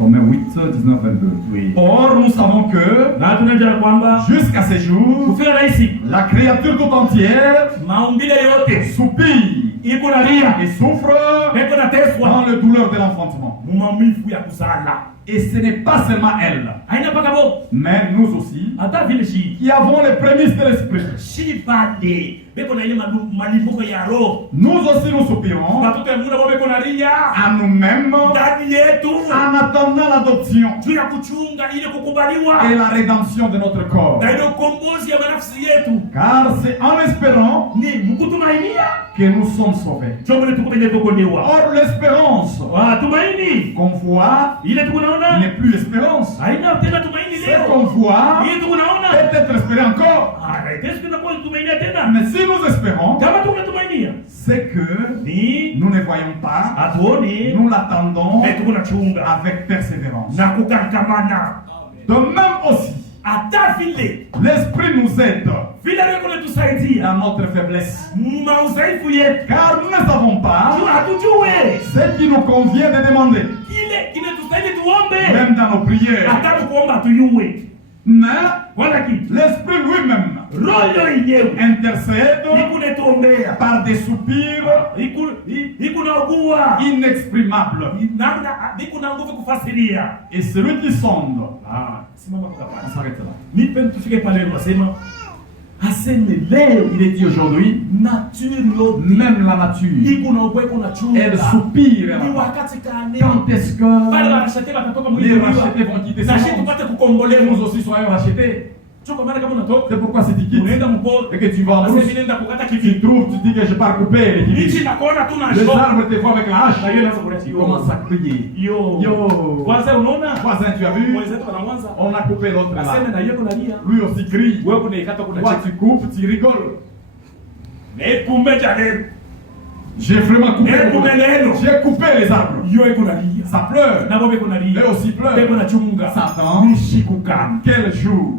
Romains 8, 19, 22. Oui. Or, nous savons que Na tunajua kwamba jusqu'à ces jours, kufika rahisi la créature tout entière maumbile yote soupire iko nalia et souffre iko nateswa dans la douleur de l'enfantement. mu maumivu ya kuzala. Et ce n'est pas seulement elle, Haina paka bo mais nous aussi, hata vile shi qui avons les prémices de l'esprit. shi bade beko na ile malipuko ya roho. Nous aussi nous soupirons Watoto ya Mungu ambao beko nalia à nous-mêmes ndani yetu en attendant l'adoption juu ya kuchunga ile kukubaliwa et la rédemption de notre corps. na ile ukombozi ya nafsi yetu. Car c'est en espérant Ni mkutumainia que nous sommes sauvés. chombo ile tukupenye kukonewa. Or, l'espérance Tumaini qu'on voit ile tukunaona n'est plus espérance. haina tena tumaini Ce leo. qu'on voit Ile tukunaona peut être espéré encore. kesho tunakuwa tumainia tena. Mais si nous espérons, Kama tunatumainia c'est que ni nous ne voyons pas, hatuoni nous l'attendons tukunachunga avec persévérance. na kukangamana. De même aussi, Hata vile l'Esprit nous aide vile leo kunatusaidia dans notre faiblesse. maudhaifu yetu, Car nous ne savons pas hatujue ce qui nous convient de demander, kile kinatustahili tuombe, même dans nos prières. hata kuomba hatuyue. Mais Wala kitu l'Esprit lui-même roho yenyewe intercède ikunetuombea par des soupirs ikunaugua inexprimables. namna ikuna nguvu kufasiria. Et celui qui sonde, Simama kwa on kapani. s'arrête là. Nipe tufike pale unasema aseme leo Il est dit aujourd'hui, nature yote même la nature, ikuna ukweko na chunga. elle soupire. Ni wakati kane Quand est-ce pale que wanashate watatoka les mwili rachetés vont quitter ce na sisi monde? tupate kukombolewa. Nous aussi soyons rachetés. C'est pourquoi si tu quittes et que tu vas en brousse, tu trouves, tu dis que je pars couper les kiwis. Les arbres te voient avec la hache. Ils commencent à crier. Yo. Voisin, tu as vu? On a coupé l'autre là. Lui aussi crie. Toi tu coupes, tu rigoles. J'ai vraiment coupé. J'ai coupé les arbres. Ça pleure. Eux aussi pleurent. Satan. Quel jour?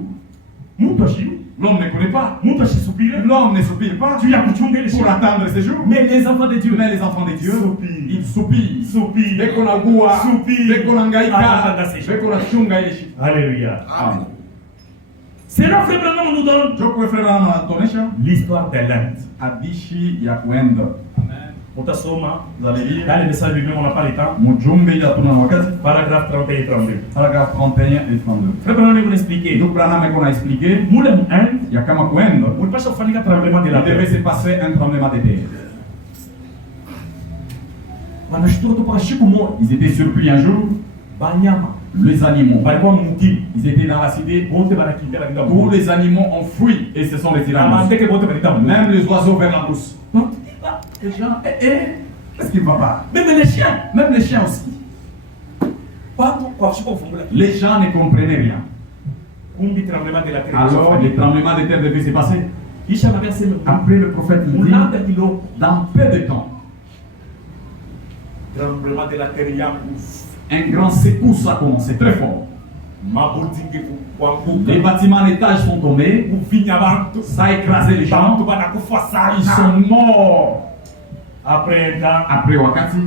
L'homme ne connaît pas. L'homme ne soupire pas pour attendre ce jour. Mais les enfants de Dieu, ils soupirent. Dès qu'on a goût, dès qu'on a gaïka, dès qu'on a chunga et les. Alléluia. Amen. C'est là frère Branham nous donne l'histoire de l'Inde. Adishi ya kuenda. Utasoma Vous allez lire dans le message lui-même, on n'a pas le temps. Mujumbe ya tuna wakati. Paragraphe 31 et 32. Paragraphe 31 et 32. Frère Branham nous expliquer. Ndugu Branham qu'on a expliqué. Moulem Inde. Ya kama kuenda. Ulipasha kufanyika tremblement de la Il devait terre. se passer un tremblement de terre. Wanashtuka tu kwa siku moja. Ils étaient surpris un jour. Banyama. Les animaux. Balikuwa mutini. Ils étaient dans la cité. Wote banakimbia bakenda. Tous les animaux ont fui et ce sont les tyrannos. Amandeke wote bakenda. Même les oiseaux vers la brousse. Les gens, qu'est-ce qui ne va pas? Même les chiens. Même les chiens aussi. Les gens ne comprenaient rien. Alors, les tremblements de terre devaient se passer. Après, le prophète dit, dans peu de temps, un grand secousse a commencé, très fort. Les bâtiments en étage sont tombés. Ça a écrasé les gens. Ils sont morts. Après Wakati,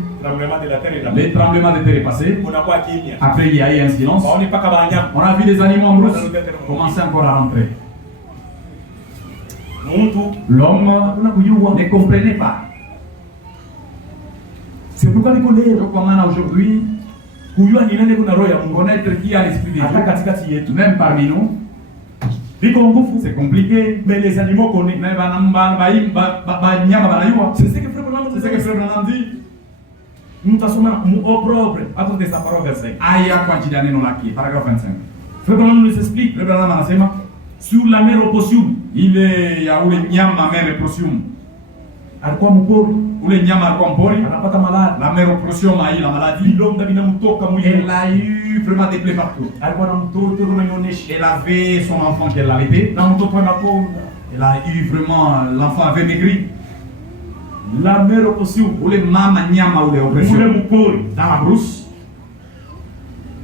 les tremblements de terre est passé. Après, il y a eu un silence. On a vu les animaux en brousse commencer encore à rentrer. L'homme ne comprenait pas. C'est pourquoi les collègues, Donc, on a aujourd'hui connaître qui a l'esprit de Dieu, même parmi nous. C'est compliqué. Mais les animaux connaissent. C'est ce que Frère Branham dit. Nous t'assumons au propre à cause de sa parole verset. Aya kwa njia neno lake, paragraphe 25. Frère Branham nous explique. Frère Branham anasema sur la mer Oposium, ile ya ule nyama mer Oposium. Alikuwa mpori. Ule nyama alikuwa mpori. Anapata maladi. La mer Oposium a eu la maladie. Bilonda binamtoka mwili. Elle a eu vraiment des plaies partout. Alikuwa na mtoto ananyonyesha. Elle avait son enfant qu'elle allaitait. Na mtoto anaponda. Elle a eu vraiment, l'enfant avait maigri. La mer Oposium, ule mama nyama ule Oposium. Ule mpori dans la brousse.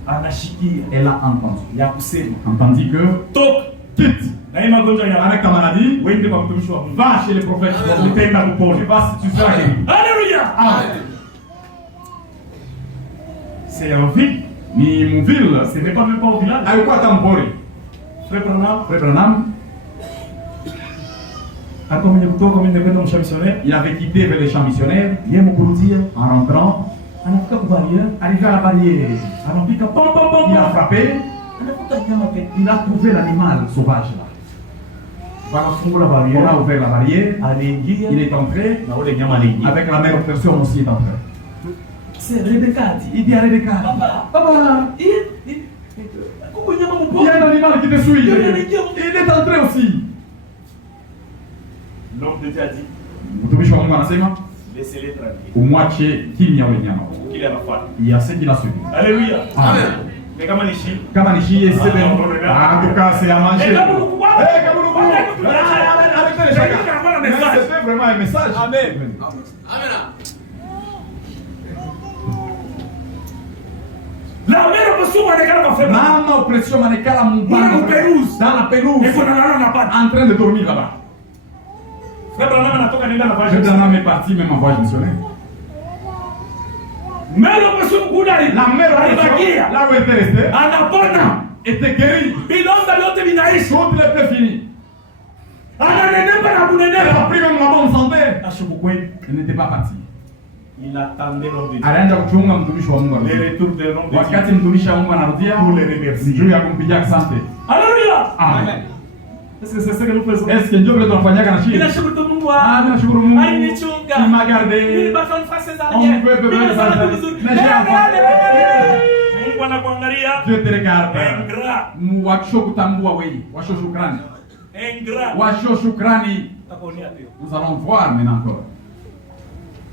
Anashikia. Elle a entendu. Ya kusema. Entendu que Tok. Quitte. Avec ta maladie, va chez le prophète. Tu seras guéri. Alléluia. Amen. C'est en ville. Ni mon ville. Ce n'est pas même pas au village. Aïe quoi t'as mpori? Frère Branham. Frère Branham. Il avait quitté vers les champs missionnaires. En rentrant, arrivé à la barrière, il a frappé. Il a trouvé l'animal sauvage là. On a ouvert la barrière. Il est entré. Avec la mère personne aussi est entrée. C'est Rebecca. Il dit à Rebecca, Papa, il y a un animal qui te suit. Il est entré aussi. L'homme de Dieu a dit, laissez-les tranquilles. Au moitié, qu'il n'y a rien. Il y a ce qu'il a suivi. Alléluia. Amen. Mais comment les chiens? Comment les chiens, c'est bien. En tout cas, c'est à manger. C'était vraiment un message. Amen. La mère oppression manekala kwa frère. Mama oppression manekala mubanga. Dans la pelouse. En train de dormir là-bas. Frère Branham anatoka nenda na voyage. Frère Branham est parti même en voyage missionnaire. Mère oppression kudari. La mère alibakia. Là où elle était restée. Anapona. Était guérie. Bilonda vyote vinaishi. Toutes les plaies finies. Ananenepa na kunenepa. Elle a pris même la bonne santé. Ashukukweni. Elle n'était pas partie. Il attendait l'homme de Dieu. Alianza kuchunga mtumishi wa Mungu. Le retour de l'homme de Dieu. Wakati mtumishi wa Mungu anarudia, Pour les remercier. juu ya kumpigia asante. Alléluia. Amen. Est-ce que c'est ce que nous faisons? Est-ce que Dieu veut tunafanyaka na shida? Ninashukuru tu Mungu. Ah, ninashukuru Mungu. Alinichunga. Il m'a gardé. Nilibaki nifanye On peut faire ça. Mais j'ai Mungu anakuangalia. Dieu te regarde. Ingrat. Washo kutambua wewe. Washo shukrani. Ingrat. Washo shukrani. Takuonea pia. Nous allons voir maintenant encore.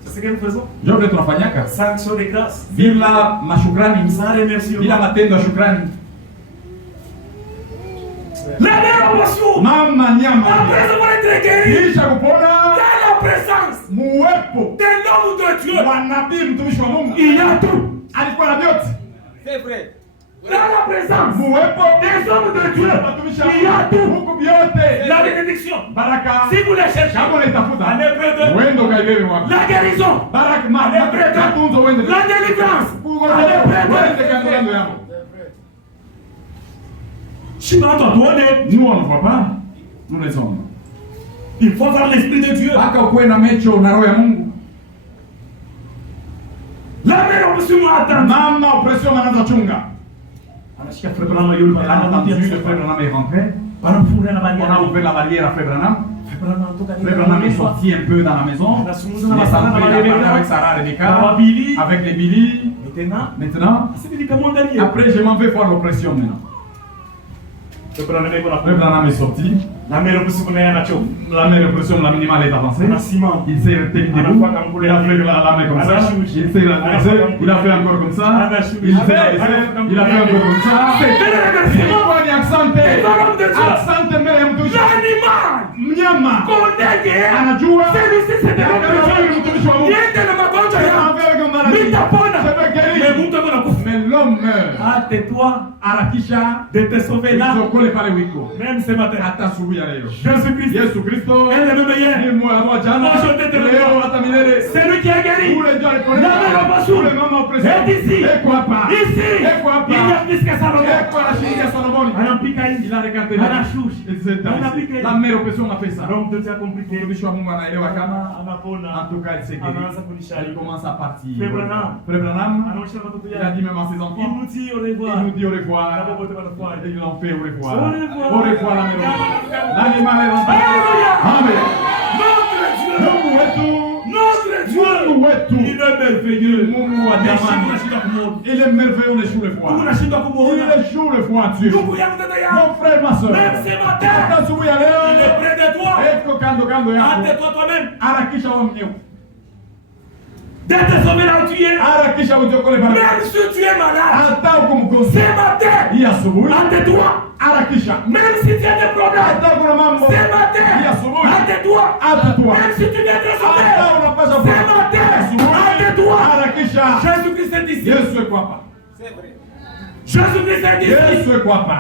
C'est ce que nous faisons. Ndio vile tunafanyaka. Sanction de grâce. Bila mashukrani, Sans remerciement. bila matendo ya shukrani. La révélation. Mama nyama. Après avoir été guéri. Kisha kupona. Dans la présence. Muwepo. De l'homme de Dieu. Wa nabii mtumishi wa Mungu. Il y a tout. Alikuwa na vyote. C'est vrai. Dans la présence. Muwepo. Des hommes de Dieu. Watumishi wa Il y a tout. Mungu vyote. La bénédiction. Baraka. Si vous les cherchez. Kama unaitafuta. En hébreu de. Wendo kaibebe wapi? La guérison. Baraka matunzo wende. La délivrance. Wende kando kando yako. Nous on ne voit pas. Nous les hommes. Il faut voir l'esprit de Dieu. Mpaka ukuwe na mecho na roho ya Mungu. La mère oppression attend. Mama oppression anaanza chunga. Anashika frère Branham yule On a entendu le frère Branham est rentré. Wanamfunga na On a barrière. ouvert la barrière à frère Branham. Frère Branham anatoka Frère Branham est sorti un peu dans la maison. Il est entré avec Sarah Rebecca, avec les Billy. Maintenant, après je m'en vais voir l'oppression maintenant. Frère Branham est sorti. La mère oppression anacho. La mère oppression, la minimale est avancée. Il s'est tenu debout. Il a fait la main comme ça. Il s'est avancé. Il a fait encore comme ça. Il s'est abaissé. Il a fait encore comme ça. C'est pourquoi il y a accent mbele ya mtumishi. Mnyama anajua mtumishi wa Mungu. Mais l'homme meurt. Tais-toi Harakisha de te sauver là. Même ce matin. Hata asubuhi ya leo. Jésus-Christ. Yesu Kristo. Elle est le meilleur. Ni mwa jana. Leo hata milele. C'est lui qui a guéri. Ule ndio alipona. La mère oppression. Ule mama oppression. Et ici. Eko hapa. Ici. Eko hapa. Il y a plus que Salomon. Eko anashinda Solomoni. Anampika hivi. Il a regardé. Anashusha. La mère oppression a fait ça. Donc Dieu a compris que Mtumishi wa Mungu anaelewa kama anapona. en tout cas il s'est guéri. Anaanza kunishauri. Il commence à partir. Frère Branham. Frère Branham. Anaosha watoto Il a dit même à ses enfants. Il nous dit au revoir. Il nous dit au revoir. D'abord, votre revoir. Et il en fait au revoir. Au revoir. Au revoir la mère. L'animal est rentré. Amen. Mungu wetu. Notre Dieu. Mungu wetu. Il est merveilleux. Mungu wa jamani. Il est merveilleux, on échoue le foi. Il échoue le foi, Dieu. Mon frère, ma soeur. Même ce matin. Hata asubuhi ya leo. Il est près de toi. Eko kando kando yako. Hâte-toi toi-même. Harakisha wa mnyeo. D'être sauvé là où tu es. Harakisha ujiokole pale. Même si tu es malade. Hata ukumgonjwa. Ce matin. Hii asubuhi. Hâte-toi. Harakisha. Même si tu as des problèmes. Hata kuna mambo. Ce matin. Hii asubuhi. Hâte-toi. Hata-toi. Même si tu viens de sauver. Hata unapaswa Ce matin. Hâte-toi. Harakisha. Jésus-Christ est ici. Yesu yuko hapa. C'est vrai. Jésus-Christ est ici. Yesu yuko hapa.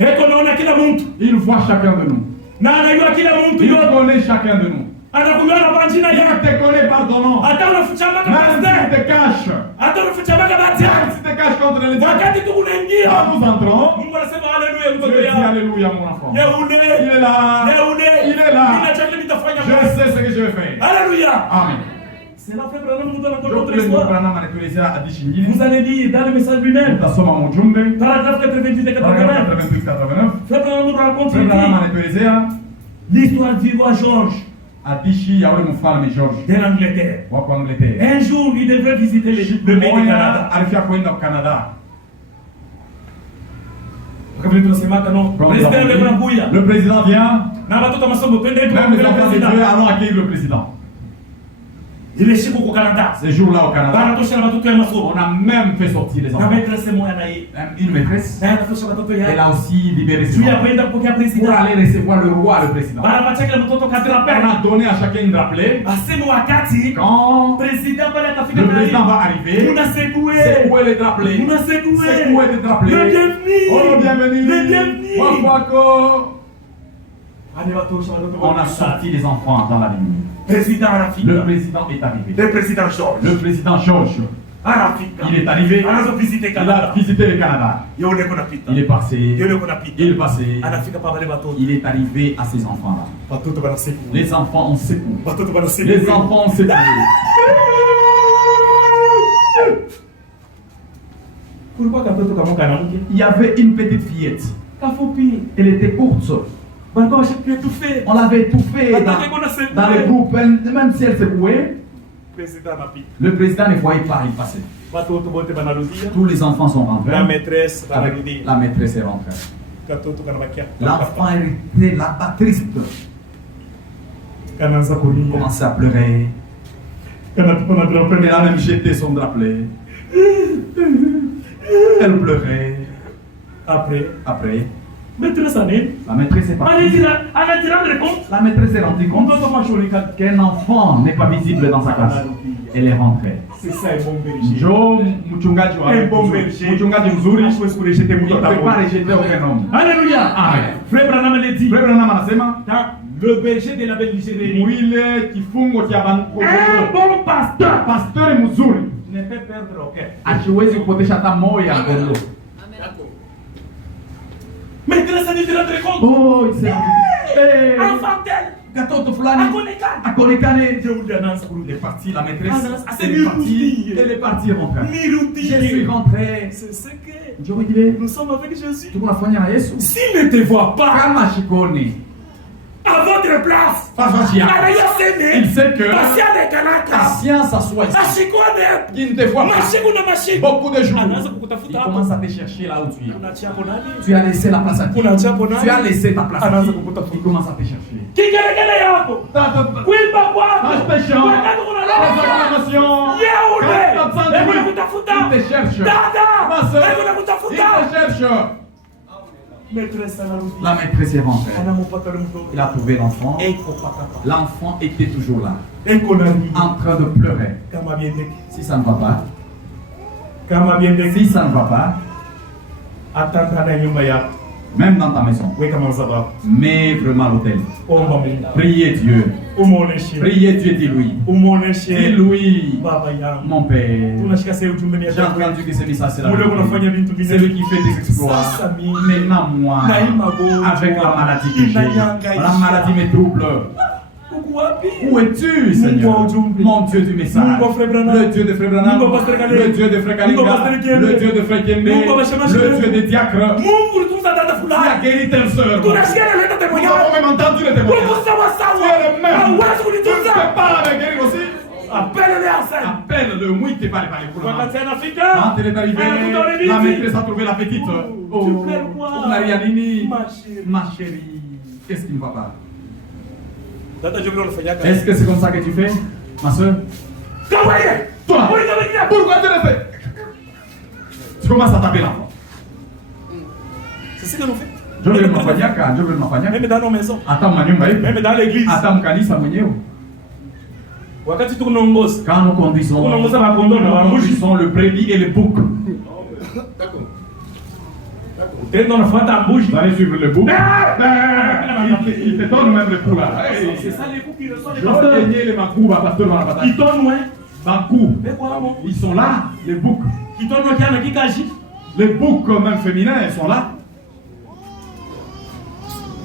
Unaona kila mtu. Il voit chacun de nous. Na anajua kila mtu Il yote. connaît chacun de nous. Anakuona kwa jina Il yake. te connaît par ton nom. Hata unafichama kama Même si pastor. tu te caches. Hata unafichama kama Même batia. si tu te caches contre les diables. Wakati tu unaingia. Quand nous entrons, Mungu anasema haleluya je mtoto dis yangu. Alléluia mon enfant. Il Il est là. Il est là. Je sais ce que je vais faire. Alléluia. Amen. C'est la frère Branham nous donne encore Donc notre le histoire. Branham anatuelezea hadithi nyingine. Vous allez lire dans le message lui-même. Tutasoma mjumbe. Paragraphe 98 et 89. Paragraphe 88-89. Frère Branham nous raconte Frère Branham ici anatuelezea l'histoire du roi George hadithi ya ule mfalme George de l'Angleterre. wa kwa Angleterre. Un jour, il devrait visiter le pays du Canada. Alifia kwenda Canada. Le président vient. Même les enfants de Dieu allons accueillir le président. Il est chez au Canada. Ces jours-là au Canada, on a même fait sortir les enfants. Une maîtresse, elle a aussi libéré ses enfants pour aller recevoir le roi, le président. On a donné à chacun une rappelée. Quand le président va arriver, c'est où elle est rappelée. C'est où elle est rappelée. Oh, bienvenue. On a sorti les enfants dans la ligne. Le président est arrivé. Le président George. Le président George. Il est arrivé. Il a visité le Canada. Il est passé. Il est passé. Il est arrivé à ces enfants-là. Les enfants ont secoué. Les enfants ont secoué. Il y avait une petite fillette. Elle était courte. On l'avait étouffée dans les groupes, même si elle secouait. Le président ne voyait pas y passer. Tous les enfants sont rentrés. La maîtresse La maîtresse est rentrée. L'enfant est resté là-bas triste. Il commençait à pleurer. Elle a même jeté son drapelet. Elle pleurait. Après, la maîtresse est partie. La maîtresse s'est rendue compte qu'un enfant n'est pas visible dans sa classe. Elle est rentrée. Joe, mchungaji mzuri, ne peut pas rejeter aucun homme. Alléluia. Amen. Frère Branham l'a dit. Frère Branham anasema, le berger de la belle Nigérie. mwile kifungo cha Un bon pasteur. pastori mzuri Ne peut perdre aucun. asiwezi kupotesha hata moyo ya kondoo. Maîtresse a dit de rendre compte. Oh, il s'est rendu. Enfantel. Katoto fulani akonekane. Elle est partie, la maîtresse. Elle est partie rentrée. Je suis rentré. C'est ce que Njoo ile nous sommes avec Jésus. tunafanya na Yesu. S'il ne te voit pas Kama shikoni à votre place, il sait que patient s'assoit ici. Il ne te voit pas. Beaucoup de jours. Il commence à te chercher là où tu es. Tu as laissé la place à qui? Tu as laissé ta place à qui? Il commence à te chercher. Il te cherche. Ma soeur, il te cherche. La maîtresse est rentrée. Il a trouvé l'enfant. L'enfant était toujours là, en train de pleurer. Si ça ne va pas, si ça ne va pas, même dans ta maison, mais vraiment à l'hôtel, priez Dieu. Priez Dieu, dis-lui. Dis-lui, mon Père. J'ai entendu que c'est ça, c'est là. C'est lui qui fait des exploits. Maintenant, moi, avec la maladie que j'ai, la maladie me trouble. Où es-tu, Seigneur? Mon Dieu du message. Le Dieu de Frère Branham, le Dieu de Frère Kalinga, le Dieu de Frère Kembe, le Dieu des diacres. Tu as guéri tes sœurs. Nous avons même entendu le témoignage. Tu es le même. Tu ne peux pas la guérir aussi. Appelle-le, oui, tu vas aller parler pour le moment. Quand elle est arrivée, la maîtresse a trouvé la petite. Oh, Marianini, ma chérie, qu'est-ce qui ne va pas? Est-ce que c'est comme ça que tu fais, ma soeur? Toi, pourquoi tu le fais? Tu commences à taper l'enfant. C'est ce que nous faisons. Même dans nos maisons. Même dans l'église. Quand nous conduisons le brebis et le bouc. Vous allez suivre le bouc. Il te donne même le coup là. C'est ça les boucs qui reçoivent les Bakou, pasteur dans la bataille. Qui donnent loin. Bakou. Ils sont là, les boucs. Qui donnent loin, qui agit. Les boucs même féminins, ils sont là.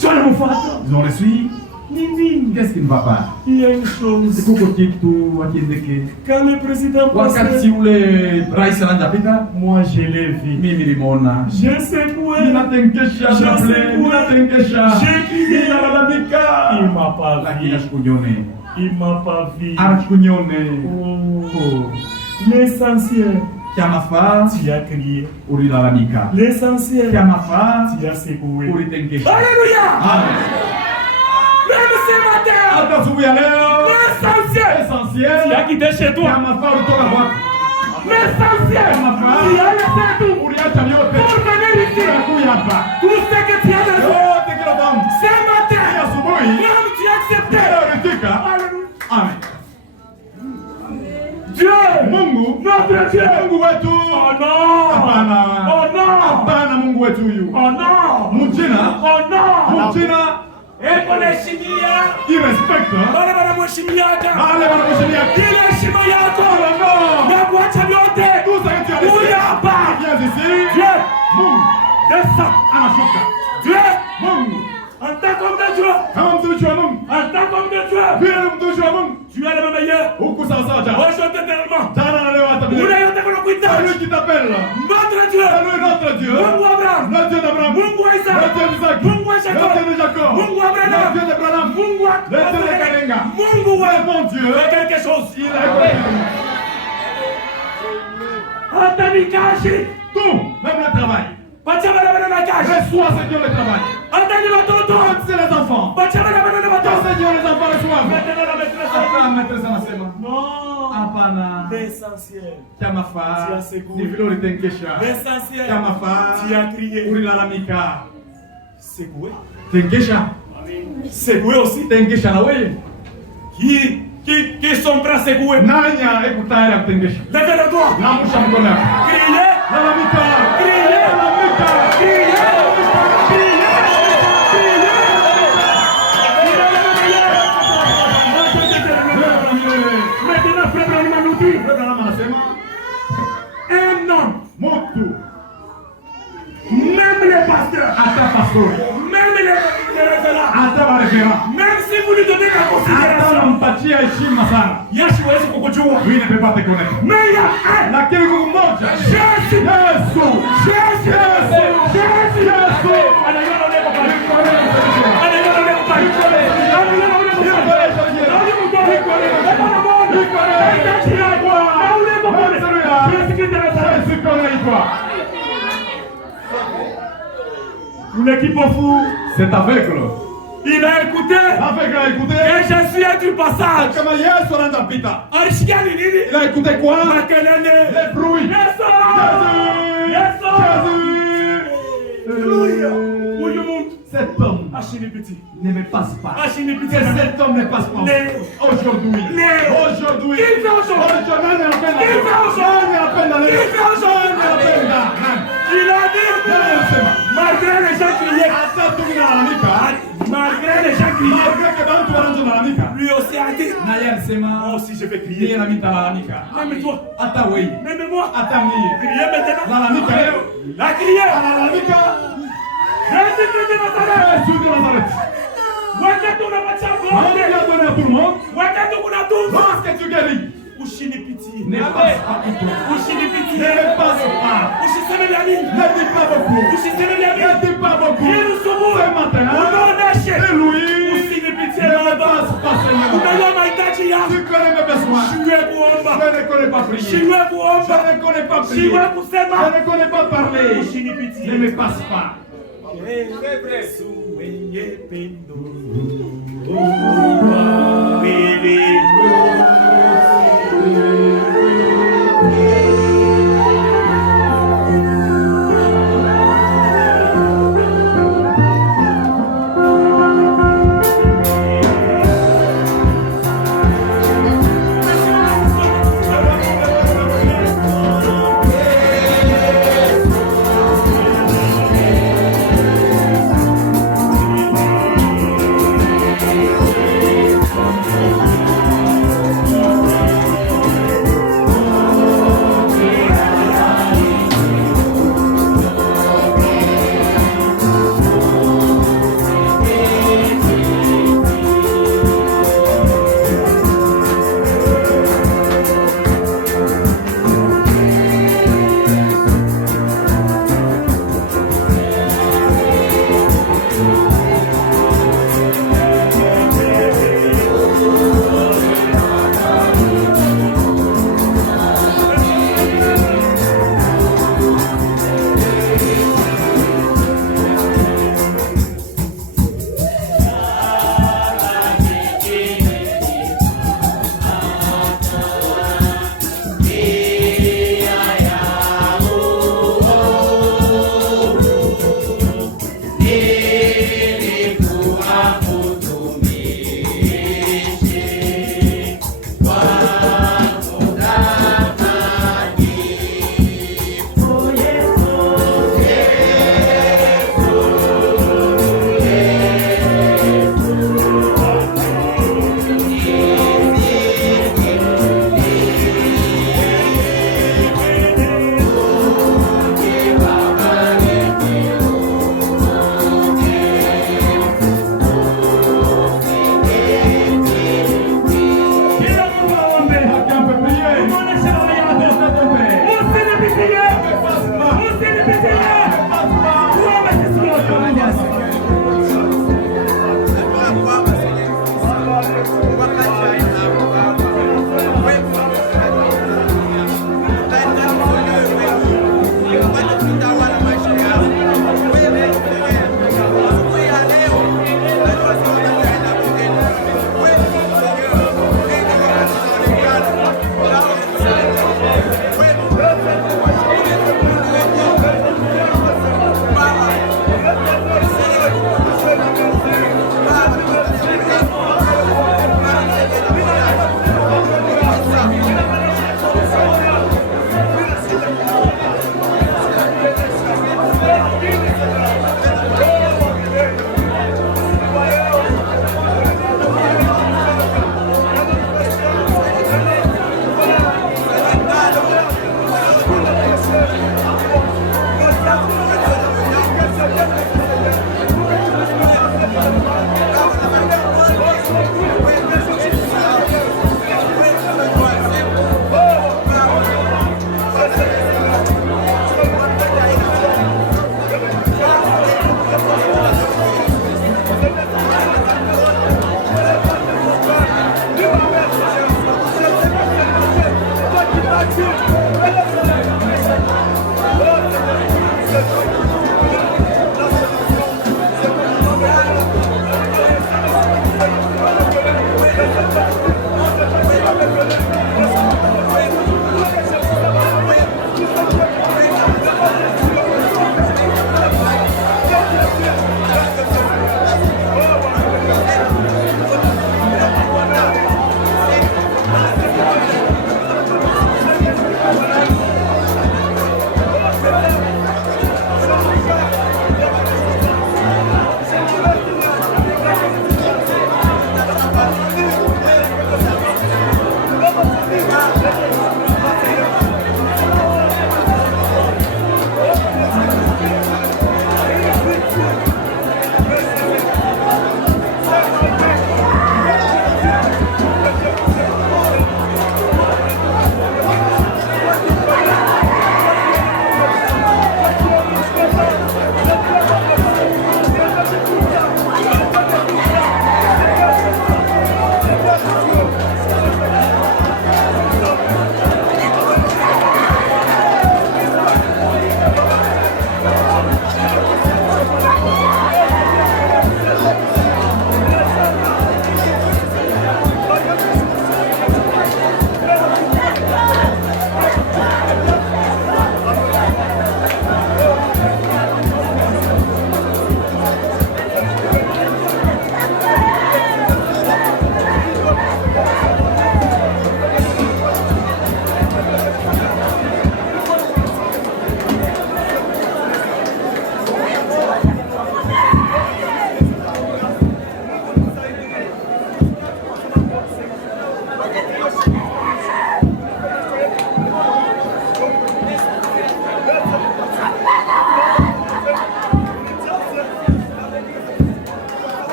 Ils ont reçu. Qu'est-ce qui ne va pas? Il y a une chose. Quand le président passait, moi je l'ai vu. Je sais quoi. J'ai crié. Il m'a pas vu. Il m'a pas vu. Oh. L'essentiel. Tu as crié. L'essentiel. Tu as secoué. Alléluia. Amen. Même ce matin. L'essentiel. Tu as quitté chez toi. L'essentiel. Tu as laissé tout. Pour venir ici. Tout ce que tu as besoin. Ce matin. Même tu as accepté. Amen. Dieu, Mungu, notre Dieu, Mungu wetu. Oh non, Hapana. Oh non, Hapana, Mungu wetu huyu. Oh non, Mujina. Oh non, Mujina. Ekoneshimia. Irrespect. Wale wanamheshimiaka. Wale wanamheshimia. Ile heshima yako. No. Na kuacha vyote. Tout ça que tu as laissé. Huyu hapa. Viens ici. Dieu, Mungu. descends. Anashuka. Dieu, Mungu. en tant qu'homme de Dieu. Kama mtumishi wa Mungu. En tant qu'homme de Dieu. Vile mtumishi wa Mungu. Tu es le meilleur. Huku sawa sawa jana. Aujourd'hui tellement. Jana na leo hata Ule vile. yote kuna kuita. C'est lui qui t'appelle. Notre Dieu. C'est lui notre Dieu. Mungu Abraham. Le Dieu d'Abraham. Mungu Isaac. Le Dieu d'Isaac. Mungu Jacob. Le Dieu de Jacob. Mungu Abraham. Le Dieu d'Abraham. Mungu Le Dieu de Kalinga. Mungu Mais mon Dieu, fait quelque chose. il a fait Hata nikashi. tout, même le travail. Pacha bana na kashi. Reçois, Seigneur, le travail. Hata ni watoto. Même c'est les enfants. Pacha bana na Quand watoto. Seigneur, les enfants reçoivent. Maintenant la maîtresse. Hata maîtresse anasema. Non. Hapana. L'essentiel. Kyamafa. Tia seguro. Ni vile ulitenkesha. L'essentiel. Kyamafa. Tu as crié. Ulilalamika. Segoué. Tenkesha. Segoué aussi. Tenkesha na wewe. Qui sont prêts à segouer? Nanya eko tayari ya kutengesha. Levez le doigt. Namusha mkono wako. Criez. Lalamika. Criez. Lalamika. Maintenant, frère Branham nous dit, Branham anasema un homme, mtu même les pasteurs, hata pastori même les révérends, hata barefera même si vous lui donnez la hata considération, nampatia heshima sana, Yesu hawezi kukujua. lui ne peut pas te connaître. Mais il y a un, Lakini Mungu mmoja, Jésus, Yesu, Jésus, Jésus, Jésus, anaiona ule pale, anaiona ule pale, anaiona ule le kipofu, c'est aveugle. il a écouté Aveugle a écouté. et Jésus est du passage. Kama Yesu anatapita. Alishikia ni nini? Il a écouté quoi? Makelele. Les bruits. Yesu! Jésus! Yesu! Jésus! Alléluia. Huyu mtu Cet homme ashinipiti. ne me passe pas. Ashinipiti. Cet homme ne passe pas. Aujourd'hui. Aujourd'hui. Qui fait aujourd'hui? Nani anapenda Qui leo? fait aujourd'hui? Nani anapenda leo? Qui fait aujourd'hui? Nani anapenda? Nani? Il a dit, Nani anasema? malgré les gens criaient, Hata tunalalamika. malgré les gens criaient, Malgré que watu wanalalamika. lui aussi a dit, Na yeye alisema, moi aussi je vais yeye crier. nami nitalalamika. Même toi, Hata wewe. même moi, Hata mie. criez maintenant. Lalamika leo. La crier. Analalamika. Jésus de Nazareth. Yesu de Nazareth. Wakati unapatia Maombi bonde, ya donné à tout le monde. wakati kunatunza, Lorsque tu guéris, ushinipitie. ne passe pas pour toi. Ushinipitie. Ne passe pas. Usiseme vya mimi. Ne dis pas beaucoup. Usiseme vya Ne mimi. dis pas beaucoup. Ili usubuhi. Ce matin, Unaoneshe. et lui, Usinipitie ne baba. passe pas, Seigneur. Unajua mahitaji yangu. Tu connais mes besoins. Shiwe kuomba. Je ne connais pas prier. Shiwe kuomba. Je ne connais pas prier. Shiwe Je kusema. ne connais pas parler. Ushinipitie. Ne me passe pas. Yesu mwenye pendo.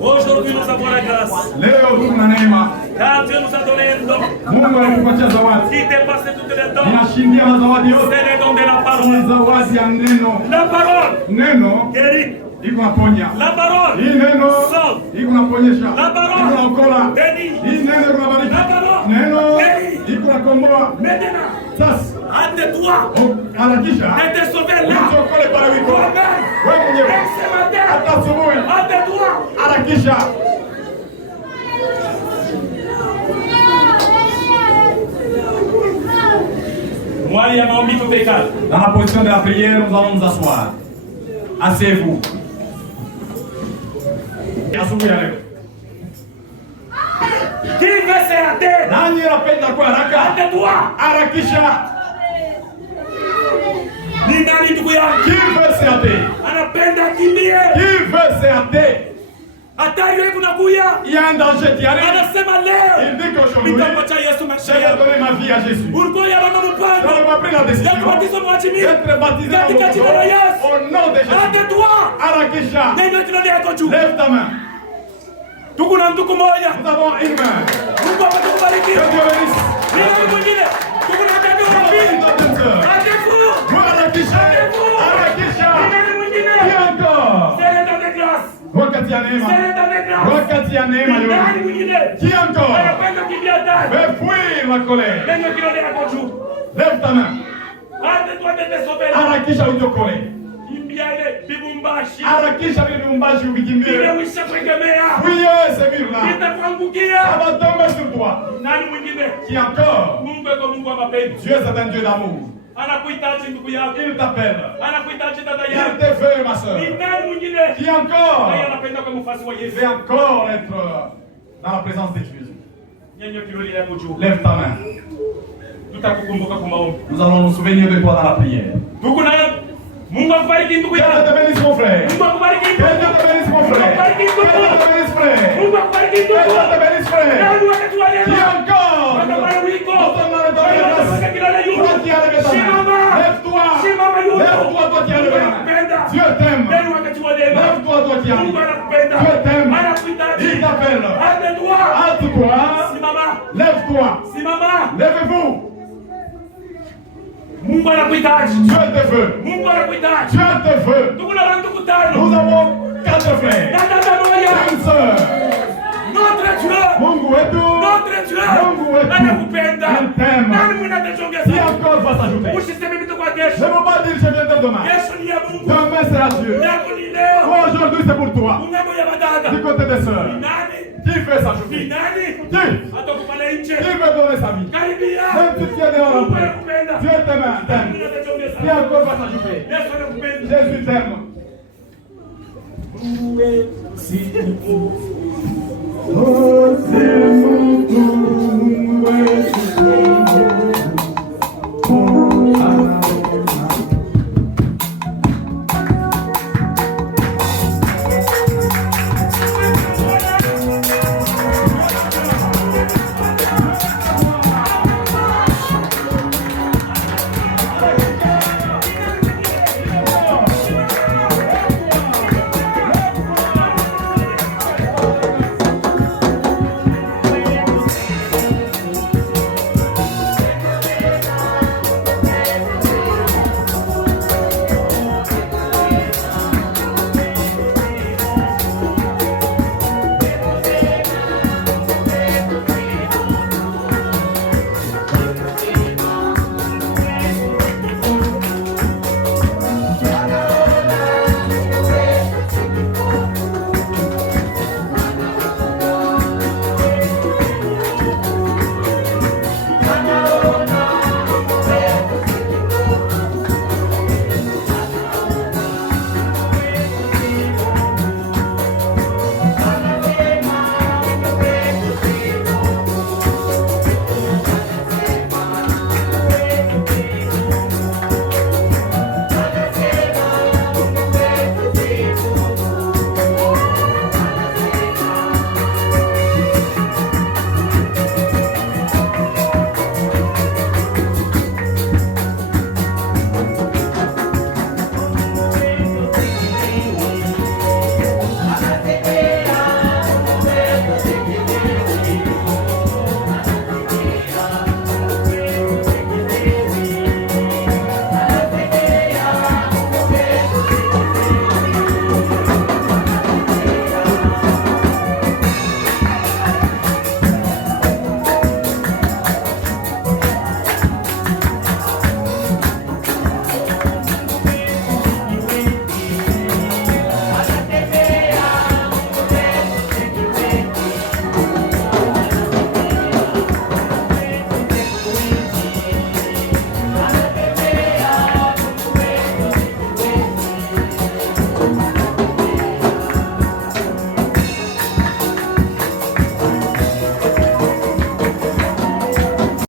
Aujourd'hui, nous avons la grâce. Leo tuna neema. Car Dieu nous a donné un don Mungu alitupatia zawadi. qui dépasse toutes les dons. Inashindia mazawadi yote. C'est le don de la Ni parole. zawadi ya neno. La parole Neno guérit. iko naponya. La parole Hii neno sauve. iko naponyesha. La parole Iko naokola. bénit. Hii neno iko nabariki. La parole Neno guérit. iko nakomboa. Maintenant, Sasa hâte-toi harakisha de te sauver là. utokole pale wiko. Toi-même. Wewe mwenyewe. Et ce matin, Hata asubuhi hâte-toi. harakisha. Moi, il y a mon micro pécal. Dans la position de la prière, nous allons nous asseoir. Asseyez-vous. Asubuhi ya leo. Qui veut se hâter? Nani anapenda kwa haraka? Hâte-toi. Harakisha. Ni nani ndugu yangu? Qui veut se hâter? Anapenda kimbie. Qui veut se hâter? Hata yeye kunakuya. Il y a un danger qui arrive. Anasema leo. Il dit qu'aujourd'hui, Nitampatia Yesu je maisha vais yangu. donner ma vie à Jésus. Ulikuwa ya mama Je mpango. n'ai pas pris la décision Ya kubatizwa mwachimie. d'être baptisé dans Katika mon jina la Yesu. au nom de Jésus. Hâte-toi. Harakisha. Nyanyua kidole yako juu. Lève ta main. Tuko na mtu mmoja. Nous avons une main. Mungu atakubariki. Que Dieu bénisse. Ni nani mwingine? Tuko na dada wa Une pili. autre sœur. Hâte-vous. Vous harakisha. Harakisha. Ni nani mwingine? Qui encore? C'est le don de grâce. Wakati ya neema. C'est le don de grâce. Wakati ya neema Ni yote. nani mwingine? Qui encore? Anapenda kimbia ndani. Fais fuir la colère. Nyanyua kidole yako juu. Lève ta main. Hâte-toi de te sauver. Harakisha utokole. Kimbia ile bibumbashi. Harakisha vile viumbaji ukikimbia. Imekwisha kuegemea. Fuyez ce mur-là. Itakuangukia. Ça va tomber sur toi. Nani mwingine? Qui encore? Mungu eko Mungu wa mapenzi. Dieu c'est un Dieu d'amour. Anakuhitaji ndugu yako. Il t'appelle. Anakuhitaji dada Il yako. te veut, ma soeur. Ni nani mwingine? Qui encore? Yeye anapenda kwa mfasi wa Je Yesu. vais encore être dans la présence de Jésus. Nyanyua kidole yako juu. Lève ta main. Tutakukumbuka kwa maombi. Nous allons nous souvenir de toi dans la prière. Ndugu na Mungu akubariki ndugu Que Dieu yangu. te bénisse, mon frère. Mungu akubariki Que ndugu. Dieu te bénisse, mon Mungu frère. akubariki Que Dieu ndugu. te bénisse, frère. Mungu akubariki Que ndugu. Dieu te bénisse, frère. Nani wakati wa Qui leo? encore? Baba bwana wiko. Nous sommes dans le temps de grâce. Toi qui as levé ta main. Shimama. Lève-toi. Shimama yuko. Lève-toi, toi qui as levé ta main. Anakupenda. Dieu t'aime. Nani wakati wa leo? Lève-toi, toi qui as Mungu levé. anakupenda. Dieu t'aime. Anakuhitaji. Il t'appelle. Hâte-toi. Hâte-toi. Simama. Lève-toi. Simama. Levez-vous. Mungu anakuhitaji. Dieu te veut. Mungu anakuhitaji. Dieu te veut. Tuko na watu kutano. Nous avons 4 frères. Na dada moja. Une sœur. Notre Dieu. Mungu wetu. Notre Dieu. Mungu wetu. Anakupenda. Il t'aime. Nani mwingine Qui atachongeza? encore va s'ajouter? Usiseme vitu kwa Je kesho. ne veux pas dire je viendrai demain. Kesho ni ya Mungu. Demain c'est à Dieu. Yako ni leo. Toi, aujourd'hui c'est pour toi. Mungu ya badada. Du côté des sœurs. Nani? Qui veut Ni s'ajouter? nani? Qui? Atakupa nje. Qui veut donner sa vie? Karibia. Même si tu es dehors en Mungu paix. anakupenda. Dieu t'aime. Nani T'aime. mwingine atachongeza? Qui encore va s'ajouter? Yesu anakupenda. Jésus t'aime. Oh,